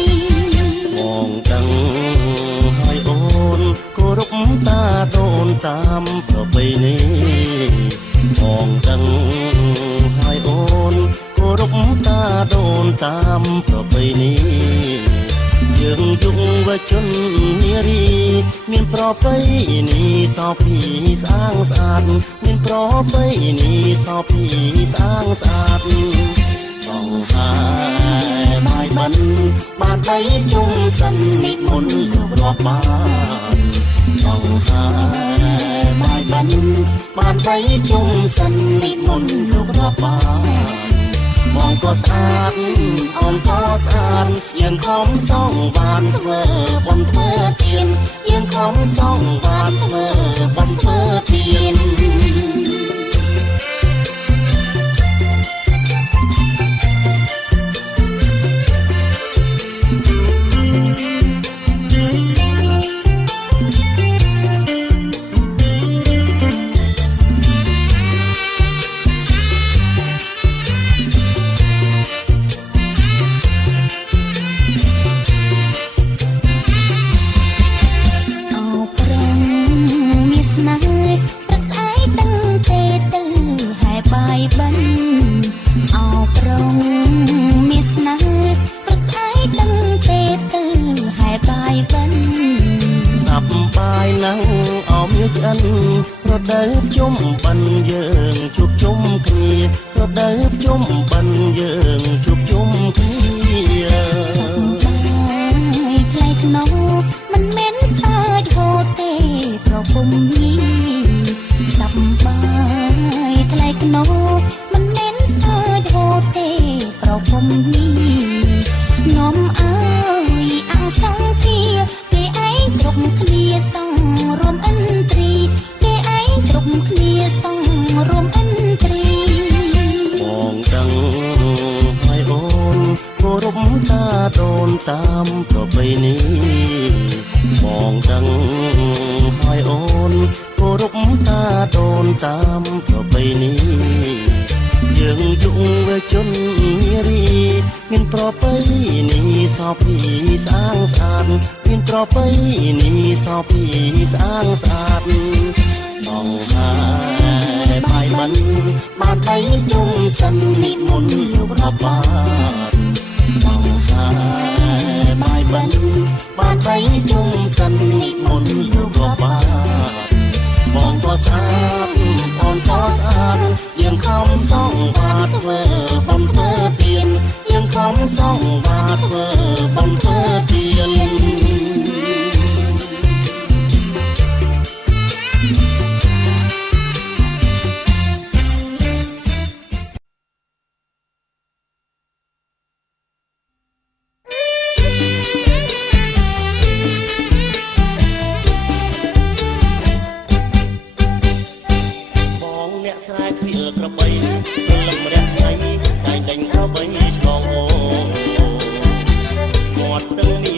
មងដឹងហើយអូនគោរពតាដូនតាមប្រពៃណីមងដឹងហើយអូនគោរពតាដូនតាមប្រពៃណីយើងយុវជននារីមានប្រពៃណីសោភីស្អាងស្អាតមានប្រពៃណីសោភីស្អាងស្អាតបង្ហាញបាយបិណ្ឌបានដៃជុំសិននិមន្តលោករាប់បានបង្ហាញបាយបិណ្ឌបានដៃជុំសិននិមន្តលោករាប់បានបងក៏ស្អាតអូនក៏ស្អាតយើងខំសងបានធ្វើបុណ្យធ្វើទានយើងខំសងបានធ្វើបុណ្យធ្វើទាន រដូវភ្ជុំបិណ្ឌយើងជួបជុំគ្នារដូវភ្ជុំបិណ្ឌយើងជួបជុំគ្នាសប្បាយថ្លៃថ្នូរមិនមែនសើចហូរទេប្រពំនេះសប្បាយថ្លៃថ្នូរមិនមែនសើចហូរទេប្រពំនេះនាំឲ្យអាំងសាំងទីគេឯងគ្រប់គ្នាសងរួមអិនត្រី គ្រប់គ្នាសងរួមអិនត្រីបងដឹងហើយអូនគោរពតាដូនតាមប្រពៃណីបងដឹងហើយអូនគោរពតាដូនតាមប្រពៃណីយើងយុវជននារីមានប្រពៃណីសោភីស្អាងស្អាតមានប្រពៃណីសោភីស្អាងស្អាត បង្ហាញបាយបិណ្ឌបានដៃជុំសិននិមន្តលោករាប់បានបង្ហាញបាយបិណ្ឌបានដៃជុំសិននិមន្តលោករាប់បានបងក៏ស្អាតអូនក៏ស្អាតយើងខំសងបានធ្វើបុណ្យធ្វើទានយើងខំសងបានធ្វើបុណ្យធ្វើទាន ស្រែគ្រាក្របីព្រលឹមរះថ្ងៃតែដេញក្របីឆ្លងអូមាត់ស្ទឹង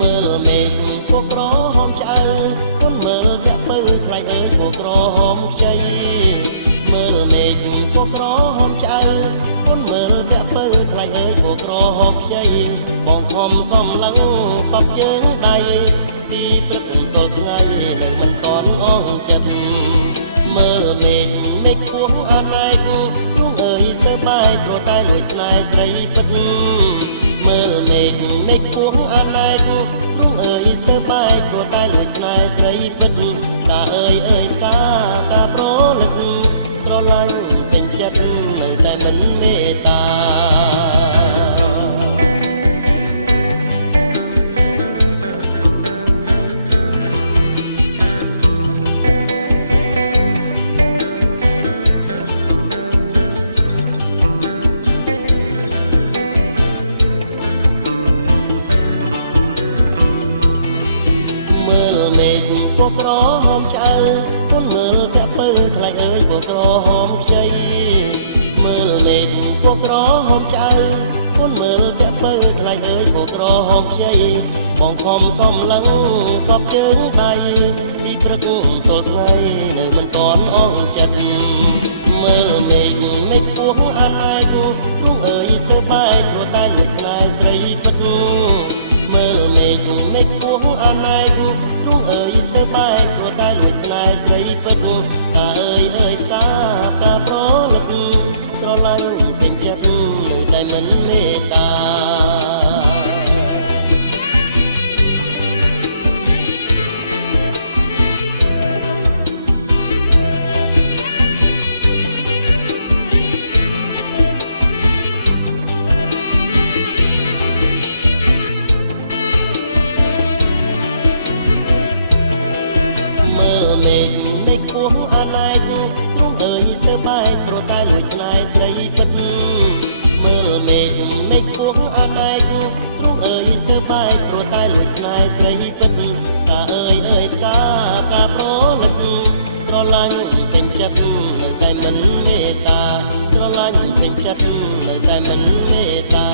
មើលមេឃពណ៌ក្រហមឆ្អៅគុនមើលពាក់ពៅថ្លៃអើយពណ៌ក្រហមខ្ចីមើលមេឃពណ៌ក្រហមឆ្អៅគុនមើលពាក់ពៅថ្លៃអើយពណ៌ក្រហមខ្ចីបងខំសំឡឹងសពជើងដៃទីព្រឹកទល់ថ្ងៃនៅមិនតន់អងចិត្តមើលមេឃពោះអាណែកទ្រូងអើយស្ទើបែកព្រោះតែលួចស្នេហ៍ស្រីពិតមើលមេឃពោះអាណែកទ្រូងអើយស្ទើបែកព្រោះតែលួចស្នេហ៍ស្រីពិតតាអើយតាប្រលឹកស្រឡាញ់ពេញចិត្តនៅតែមិនមេត្តាមើលមេឃពណ៌ក្រហមឆ្អៅគុនមើលពាក់ពៅថ្លៃអើយពណ៌ក្រហមខ្ចីមើលមេឃពណ៌ក្រហមឆ្អៅគុនមើលពាក់ពៅថ្លៃអើយពណ៌ក្រហមខ្ចីបងខំសំឡឹងសពជើងដៃទីព្រឹកទល់ថ្ងៃនៅមិនតន់អងចិត្តមើលមេឃពោះអាណែកទ្រូងអើយស្ទើបែកព្រោះតែលួចស្នេហ៍ស្រីពិតមើលមេឃពោះអាណែកទ្រូងអើយស្ទើបែកព្រោះតែលួចស្នេហ៍ស្រីពិតតាអើយតាប្រលឹកស្រឡាញ់ពេញចិត្តនៅតែមិនមេត្តាមើលមេឃពោះអាណែកទ្រូងអើយស្ទើបែកព្រោះតែលួចស្នេហ៍ស្រីពិតមើលមេឃពោះអាណែកទ្រូងអើយស្ទើបែកព្រោះតែលួចស្នេហ៍ស្រីពិតតាអើយតាប្រលឹកស្រឡាញ់ពេញចិត្តនៅតែមិនមេត្តាស្រឡាញ់ពេញចិត្តនៅតែមិនមេត្តា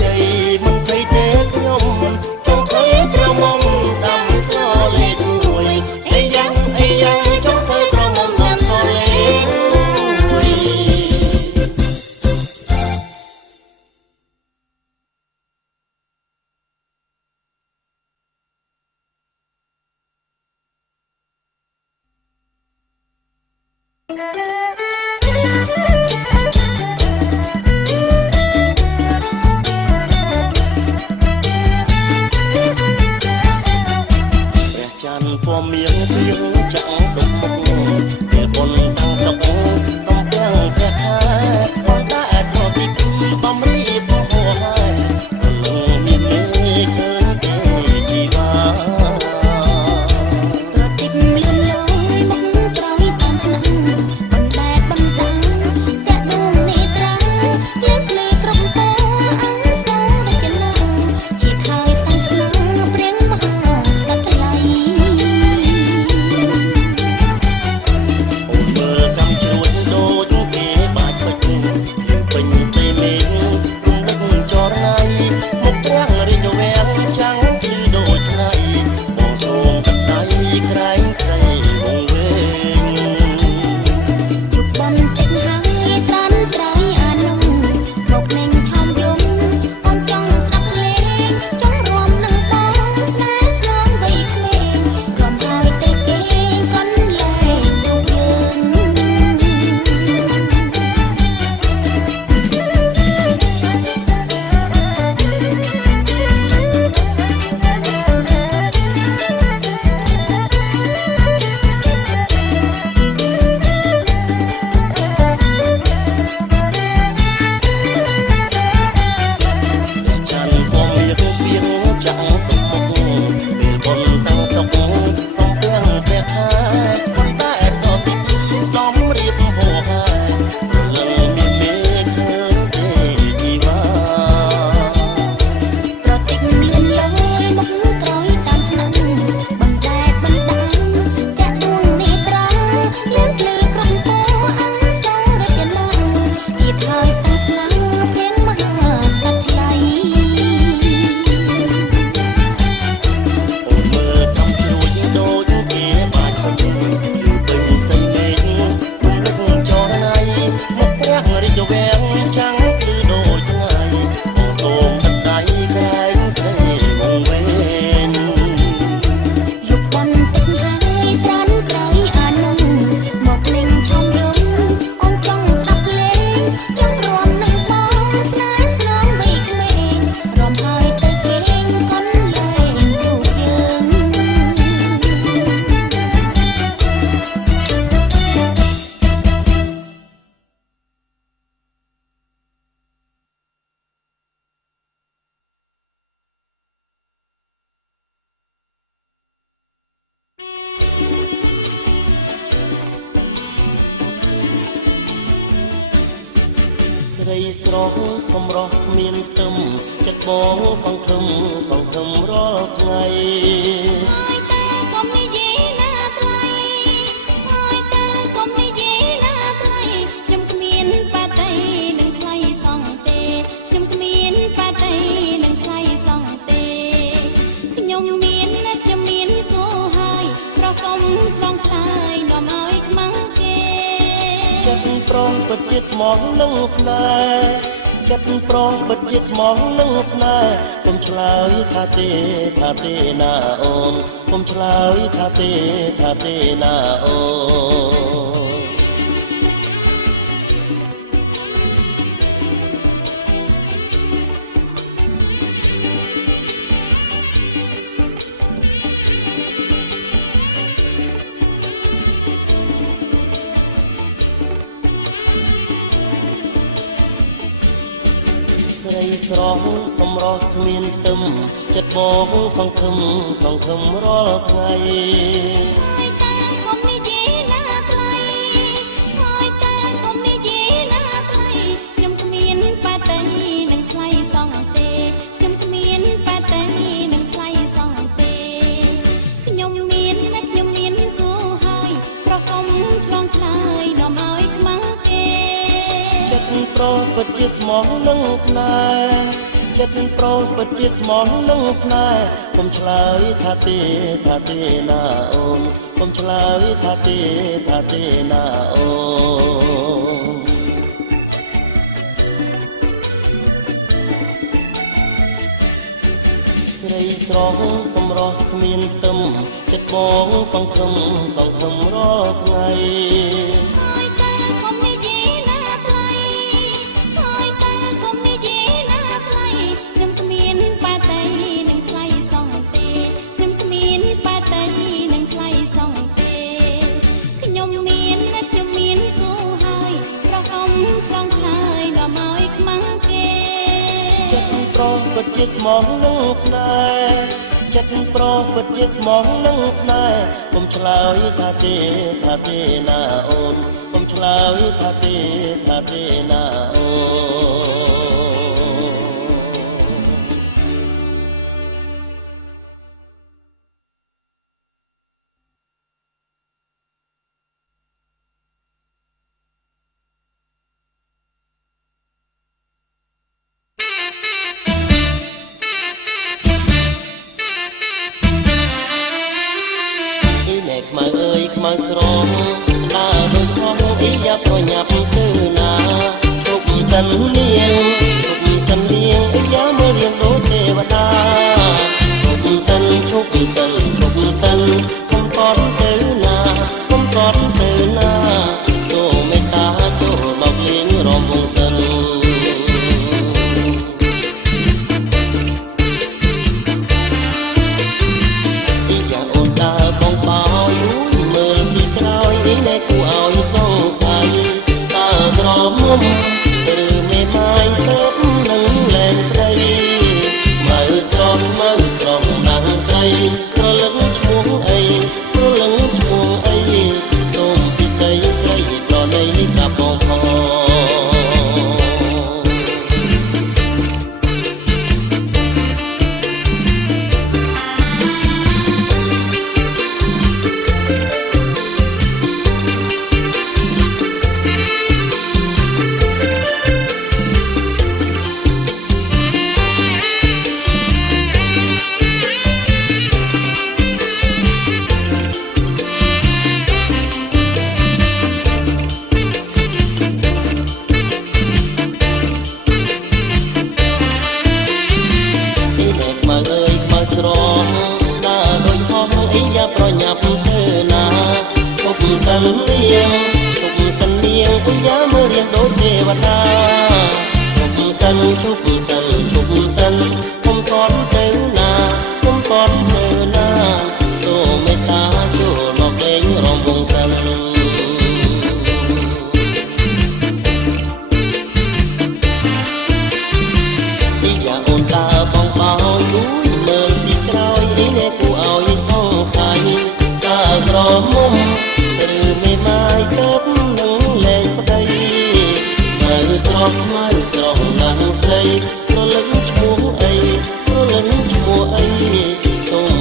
ជ័យមិនភ័យទេខ្ញុំចង់ធ្វើត្រមុំតាមស្លោលេខមួយអីយ៉ាងចង់ធ្វើត្រមុំតាមស្លោលេខមួយ ព្រះច័ន្ទពណ៌មាសព្រៀងចាំងដុំមុខពេលបុនតាំងតុកសំពាំងព្រះខែបងតែអត់ពីបំរីបងហួហើយលោកមានមេឃើញទេជីវ៉ា ប្រតិបលឿនលយមកក្រោយតាមឆ្នាំបណ្ដែតបណ្ដាំតែដួងនេត្រាលឿនភ្លឺក្រុមតអង្សររចនាជាតិហើយស្អាតស្នើព្រៀងមហាស្ដាប់ថ្លៃ អូនមើលកំជ្រួចដូចគេបាច់ពេញពេញទេមេឃរំលឹកចរណៃមកព្រះរាជវាំងចាំងគឺដូចថ្ងៃបងសូមទឹកដៃក្រែងស្រីវងវែង ជប់បន្តិចហើយតាន់ត្រៃអានុមកលេងឆោមយំអូនចង់ស្ដាប់ភ្លេងចង់រួមនឹងបងស្នេហ៍ស្លងវ័យក្មេងរំហើយទៅគេកន់លែងលោកយើង ច័ន្ទពណ៌មាសព្រៀងចាំងដុំមុខពេលបុនតាំងតុកសំពាំងព្រះខែបងតែអត់ពីដំរៀបហួហើយលើមានមេឃឃើញទេជីវ៉ា ប្រតិបលឿនលយមកក្រោយតាមឆ្នាំបណ្ដែតបណ្ដាំតែដួងនេត្រាលឿនភ្លឺក្រុមតអង្សររចនាជាតិហើយស្អាតស្នើព្រៀងមហាស្ដាប់ថ្លៃ អូនមើលកំជ្រួចដូចគេបាច់ពេញពេញទៅមេឃរំលឹកចរណៃមកព្រះរាជវាំងចាំងគឺដូចថ្ងៃបងសូមទឹកដៃក្រែងស្រីវងវែង យប់បន្តិចហើយត្រាន់ក្រោយអានុមកលេងឆោមយំអូនចង់ស្ដាប់ភ្លេងចង់រួមនឹងបងស្នេហ៍ស្នងវ័យក្មេងរំហើយទៅគេកន់លែងលោកយើង ស្រីស្រស់សម្រស់មានខ្ទឹមចិត្តបងសង្ឃឹមរាល់ថ្ងៃ ហើយតែកុំនិយាយណាថ្លៃហើយតែកុំនិយាយណាថ្លៃខ្ញុំគ្មានបាតីនឹងថ្លៃសងទេខ្ញុំគ្មានបាតីនឹងថ្លៃសងទេខ្ញុំមានណាខ្ញុំមានគូហើយប្រកុំឆ្លងឆ្លើយនាំឲ្យខ្មាំងគេ ចិត្តប្រុសពិតជាស្មោះនឹងស្នេហ៍ចិត្តប្រុសពិតជាស្មោះនឹងស្នេហ៍កុំឆ្លើយថាទេណាអូនកុំឆ្លើយថាទេណាអូន ស្រីស្រស់សម្រស់គ្មានខ្ទឹមចិត្តបងសង្ឃឹមរាល់ថ្ងៃ ហើយតែកុំនិយាយណាថ្លៃហើយតែកុំនិយាយណាថ្លៃខ្ញុំគ្មានបាតីនឹងថ្លៃសងទេខ្ញុំគ្មានបាតីនឹងថ្លៃសងទេខ្ញុំមានណាខ្ញុំមានគូហើយប្រកុំឆ្លងឆ្លើយនាំឲ្យខ្មាំងគេ ចិត្តប្រុសពិតជាស្មោះនឹងស្នេហ៍ ចិត្តប្រុសពិតជាស្មោះនឹងស្នេហ៍កុំឆ្លើយថាទេណាអូនកុំឆ្លើយថាទេណាអូនស្រីស្រស់សម្រស់គ្មានខ្ទឹមចិត្តបងសង្ឃឹមរាល់ថ្ងៃហើយតែកុំនិយាយណាថ្លៃហើយតែកុំនិយាយណាថ្លៃខ្ញុំគ្មានបាតីនឹងថ្លៃសងទេខ្ញុំគ្មានបាតីនឹងថ្លៃសងទេខ្ញុំមានគូហើយប្រកុំឆ្លងហើយដល់មកខ្មាំងគេចិត្តប្រុសពិតជាស្មោះនឹងស្នេហ៍ចិត្តប្រុសពិតជាស្មោះនឹងស្នេហ៍កុំឆ្លើយថាទេណាអូនកុំឆ្លើយថាទេណាអូខ្មៅអើយខ្មៅស្រងដើរដូចខំអីយ៉ាប្រញាប់ទៅណាជប់សិននាងអីយ៉ាមើលរៀងដូចទេវតាជប់សិនកុំតន់ទៅណាសូមមេត្តាចូលមកលេងរំវងសិនសង្ស័យតើក្រមុំឬមេម៉ាយទៅនឹងលែងព្រៃមើលស្រស់ដាំងស្រីប្រលឹងឈ្មោះអីសូមពិសីស្រីប្រណីកាប់បងផងស្រស់ដើរដូចហោះអីយ៉ាប្រញាប់ទៅណាជប់សិននាងអីយ៉ាមើលរៀងដូចទេវតាជប់សិនកុំតន់ទៅណាសូមមេត្តាចូលមកលេងរំវងសិនអីយ៉ាអូនដើរបងបោយមើលពីក្រោយនេះគួរឲ្យសង្ស័យតើក្រមុំឬមេម៉ាយទៅនឹងលែងប្តីមើលស្រស់ណាស់ស្រីប្រលឹងឈ្មោះអីសូម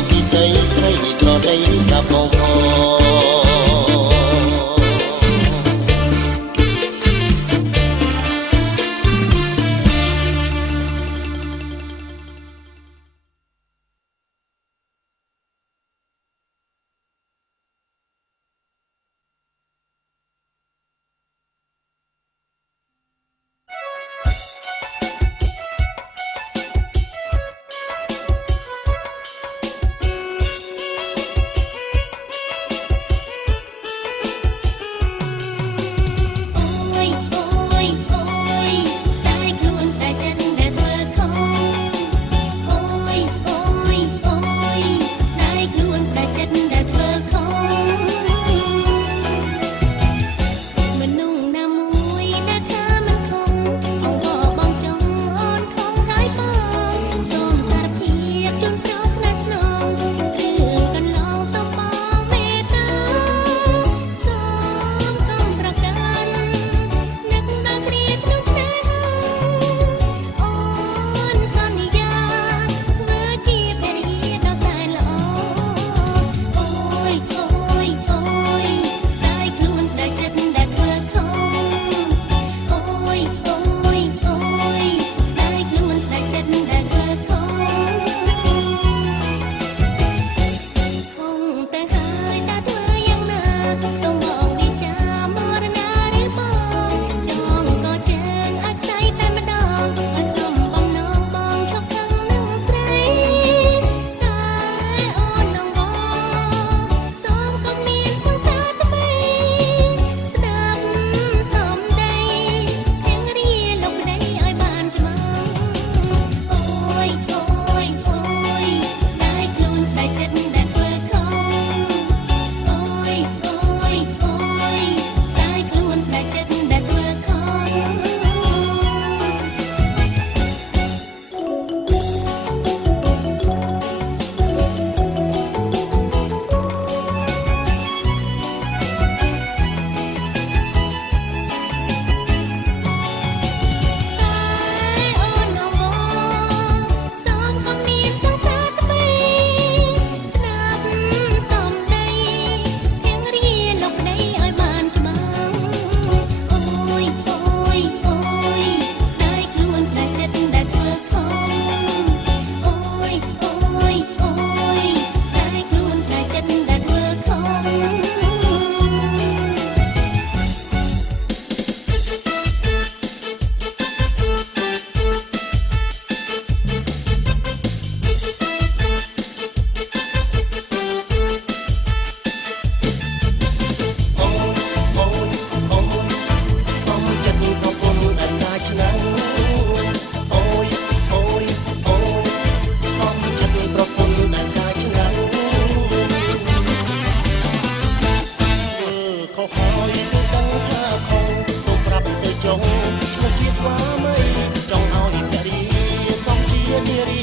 នារី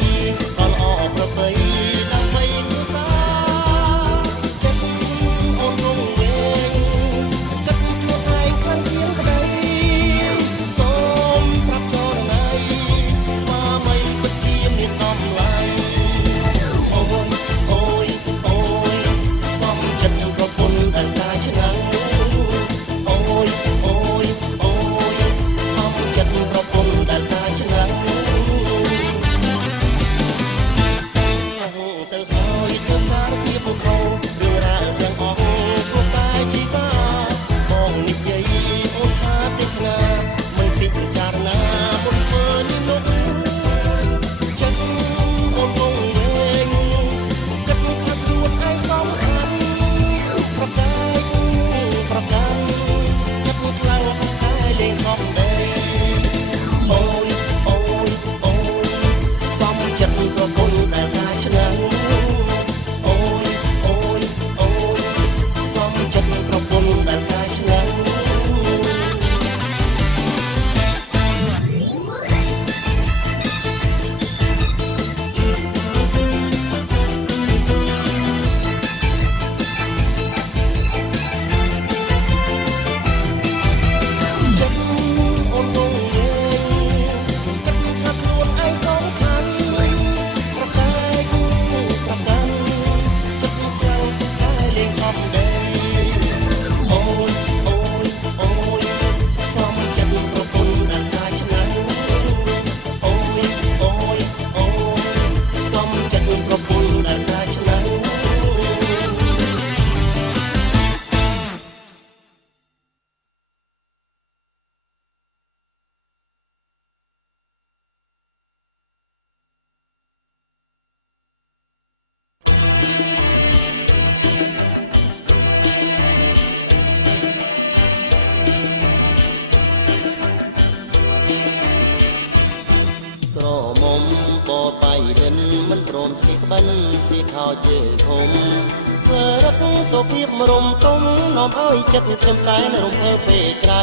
ក៏ល្អប្រពៃដើម្បីគូសាចិត្តអូនងងវែងគិតខ្លួនឯងខ្លាំងជាងក្តីសូមប្រាប់ចរណៃស្មាមីពិតជាមានតម្លៃអូនអូយអូយសំចិត្តប្រពន្ធដែលតាឆ្នាំងអូយអូយអូយសំចិត្តប្រពន្ធដែលតាឆ្នាំងទៅហើយទៅសារភាពពកោរឿងរ៉ាវទាំងអស់គ្រប់តែជីវ៉ាបងនិយាយអូនថាទេសនាមិនពិចារណាបុណ្យធ្វើនេះនោះចិត្តអូនងងវែងគិតថាខ្លួនឯងសំខាន់ប្រកាយប្រកាន់គិតខ្លាំងតែលេងសំដីអូយអូយអូយសំចិត្តប្រពន្ធដែលតាឆ្នាំងអូយអូយអូយសំចិត្តប្រពន្ធដែលតាឆ្នាំង ចិត្តអូនងងវែងគិតថាខ្លួនឯងសំខាន់ប្រកាយប្រកាន់ចិត្តខ្លាំងតែលេងសំដីអូយអូយអូយសំចិត្តប្រពន្ធដែលតាឆ្នាំងអូយអូយអូយសំចិត្តប្រពន្ធដែលតាឆ្នាំង ក្រមុំបបៃលិនមិនព្រមស្គីក្បិនស្គីខោជើងធំធ្វើរឹកសុភាពរំទុំនាំឲ្យចិត្តខ្ញុំសែនរំភើពេកក្រៃ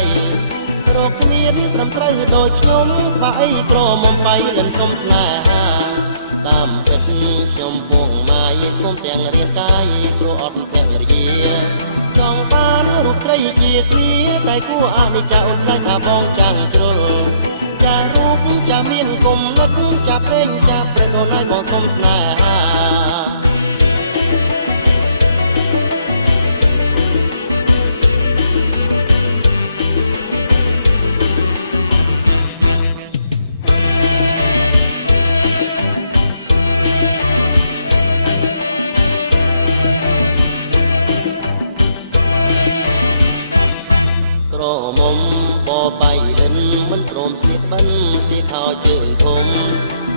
រកគ្មានត្រឹមត្រូវដូចខ្ញុំបើអីក្រមុំបៃលិនសុំស្នេហាតាមពិតខ្ញុំពងម៉ាយស្គមទាំងរាងកាយព្រោះអត់ភរិយាចង់បានរូបស្រីជាគ្នាតែគួរអនិច្ចាអូនឆ្លៃថាបងចាំងជ្រុល ចារូបចាមានគុំនិតចាប្រេងចាប្រេងអូនឲ្យបងសុំស្នេហា ក្រមុំបបៃលិនមិនព្រមស្លៀកបិណ្ឌស្លៀកខោជើងធំ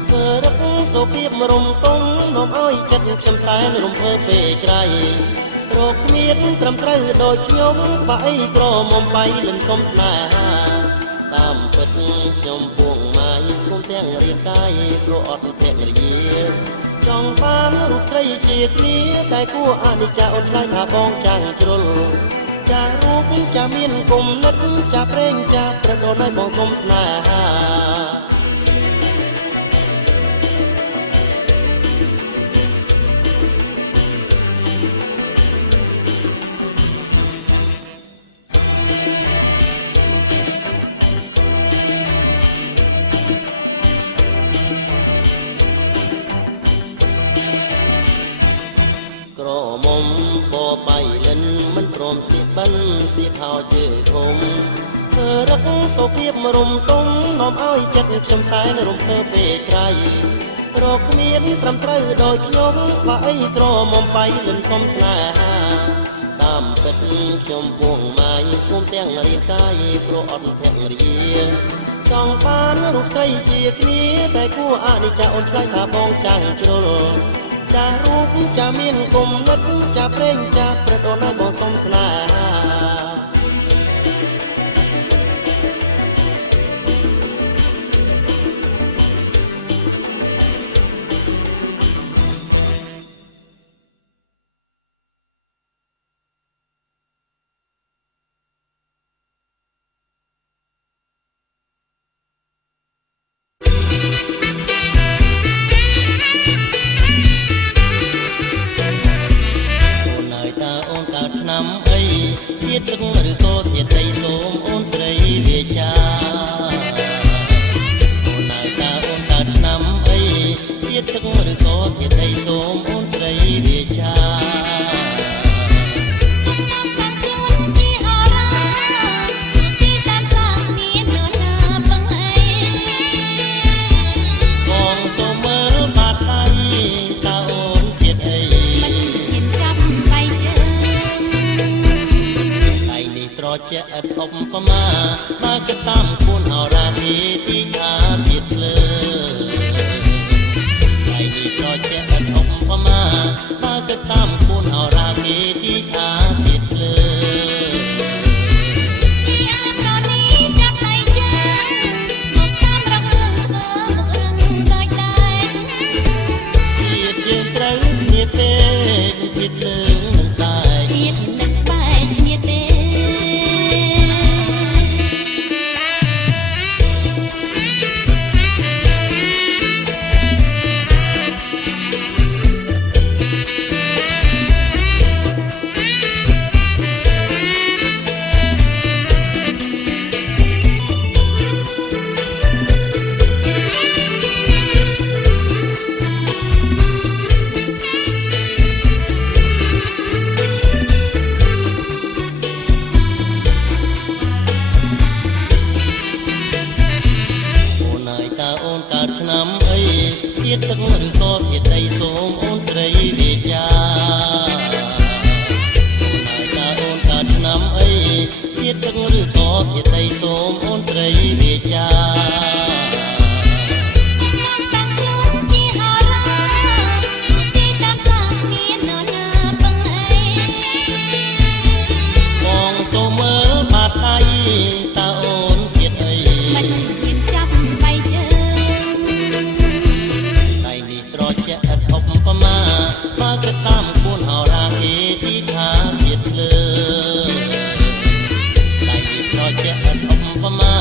ធ្វើរឹកសុភាពរំទុំនាំឲ្យចិត្តខ្ញុំសែនរំភើពេកក្រៃរកគ្មានត្រឹមត្រូវដូចខ្ញុំបើអីក្រមុំបៃលិនសុំស្នេហាតាមពិតខ្ញុំពងម៉ាយស្គមទាំងរាងកាយព្រោះអត់ភរិយាចង់បានរូបស្រីជាគ្នាតែគួរអនិច្ចាអូនឆ្លើយថាបងចាំងជ្រុល ចារូបចាមានគុំនិតចាប្រេងចាប្រដូនឲ្យបងសុំស្នេហា ក្រមុំបបៃលិនមិនព្រមស្លៀកបិណ្ឌស្លៀកខោជើងធំធ្វើរឹកសុភាពរំទុំនាំឲ្យចិត្តខ្ញុំសែនរំភើពេកក្រៃរកគ្មានត្រឹមត្រូវដូចខ្ញុំបើអីក្រមុំបៃលិនសុំស្នេហាតាមពិតខ្ញុំពងម៉ាយស្គមទាំងរាងកាយព្រោះអត់ភរិយាចង់បានរូបស្រីជាគ្នាតែគួរអនិច្ចាអូនឆ្លើយថាបងចាំងជ្រុល ចារូបចាមានគុំនិតចាប្រេងចាប្រដូនឲ្យបងសុំស្នេហា ក បើគិតតាមគូនអរាគេទីថាទៀតលើ ឆ្នាំអីទៀតទឹកឬក៏ទៀតដីសូមអូនស្រីវិជាអូនកើតឆ្នាំអីទៀតទឹកឬក៏ទៀតដីសូមអូនស្រីវិជាបងសូមមើលបាត់ថៃតើអូនទៀតអីមិនមានចាប់បៃជើឧបមាបើគិតតាមគួនហោរាគេទីថាទៀតលើដៃត្រជាក់ឧបមា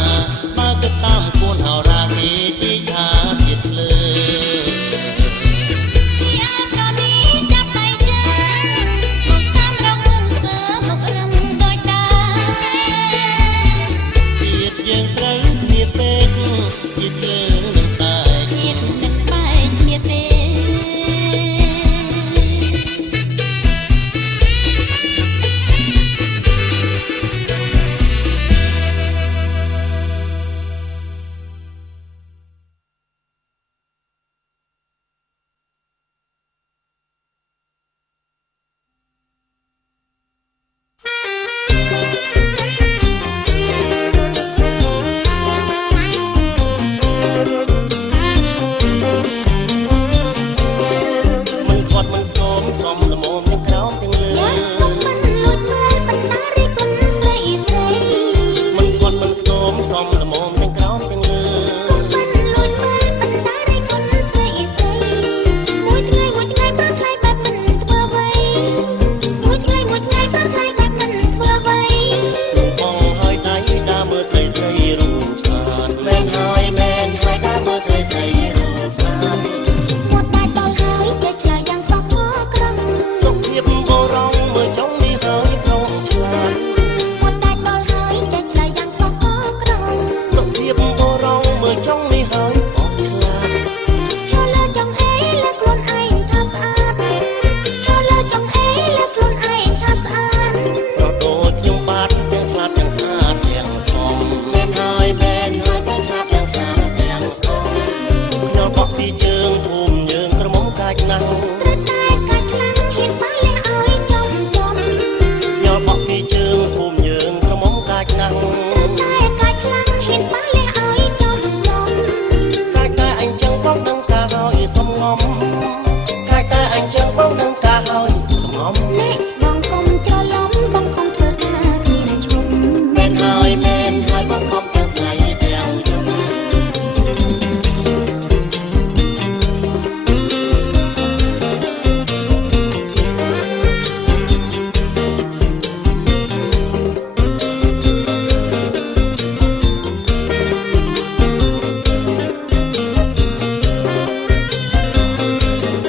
បើគិតតាមគួនហោរាគេទីថាទៀតលើយើងត្រូវគ្នាពេកទៀតលើនឹងតែទៀតនឹងបែកគ្នាទេ អ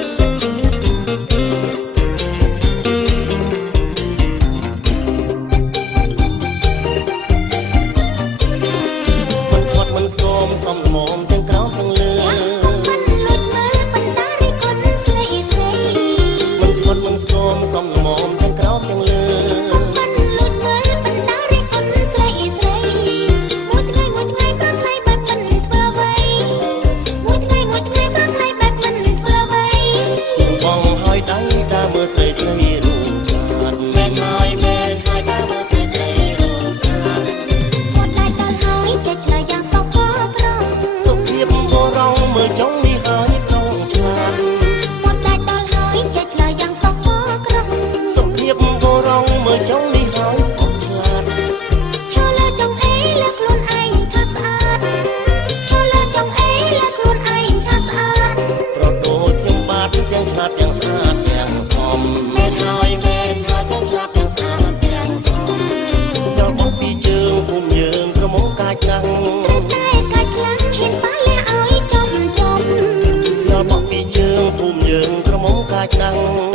យើងក្រមុំកាច់ដាំង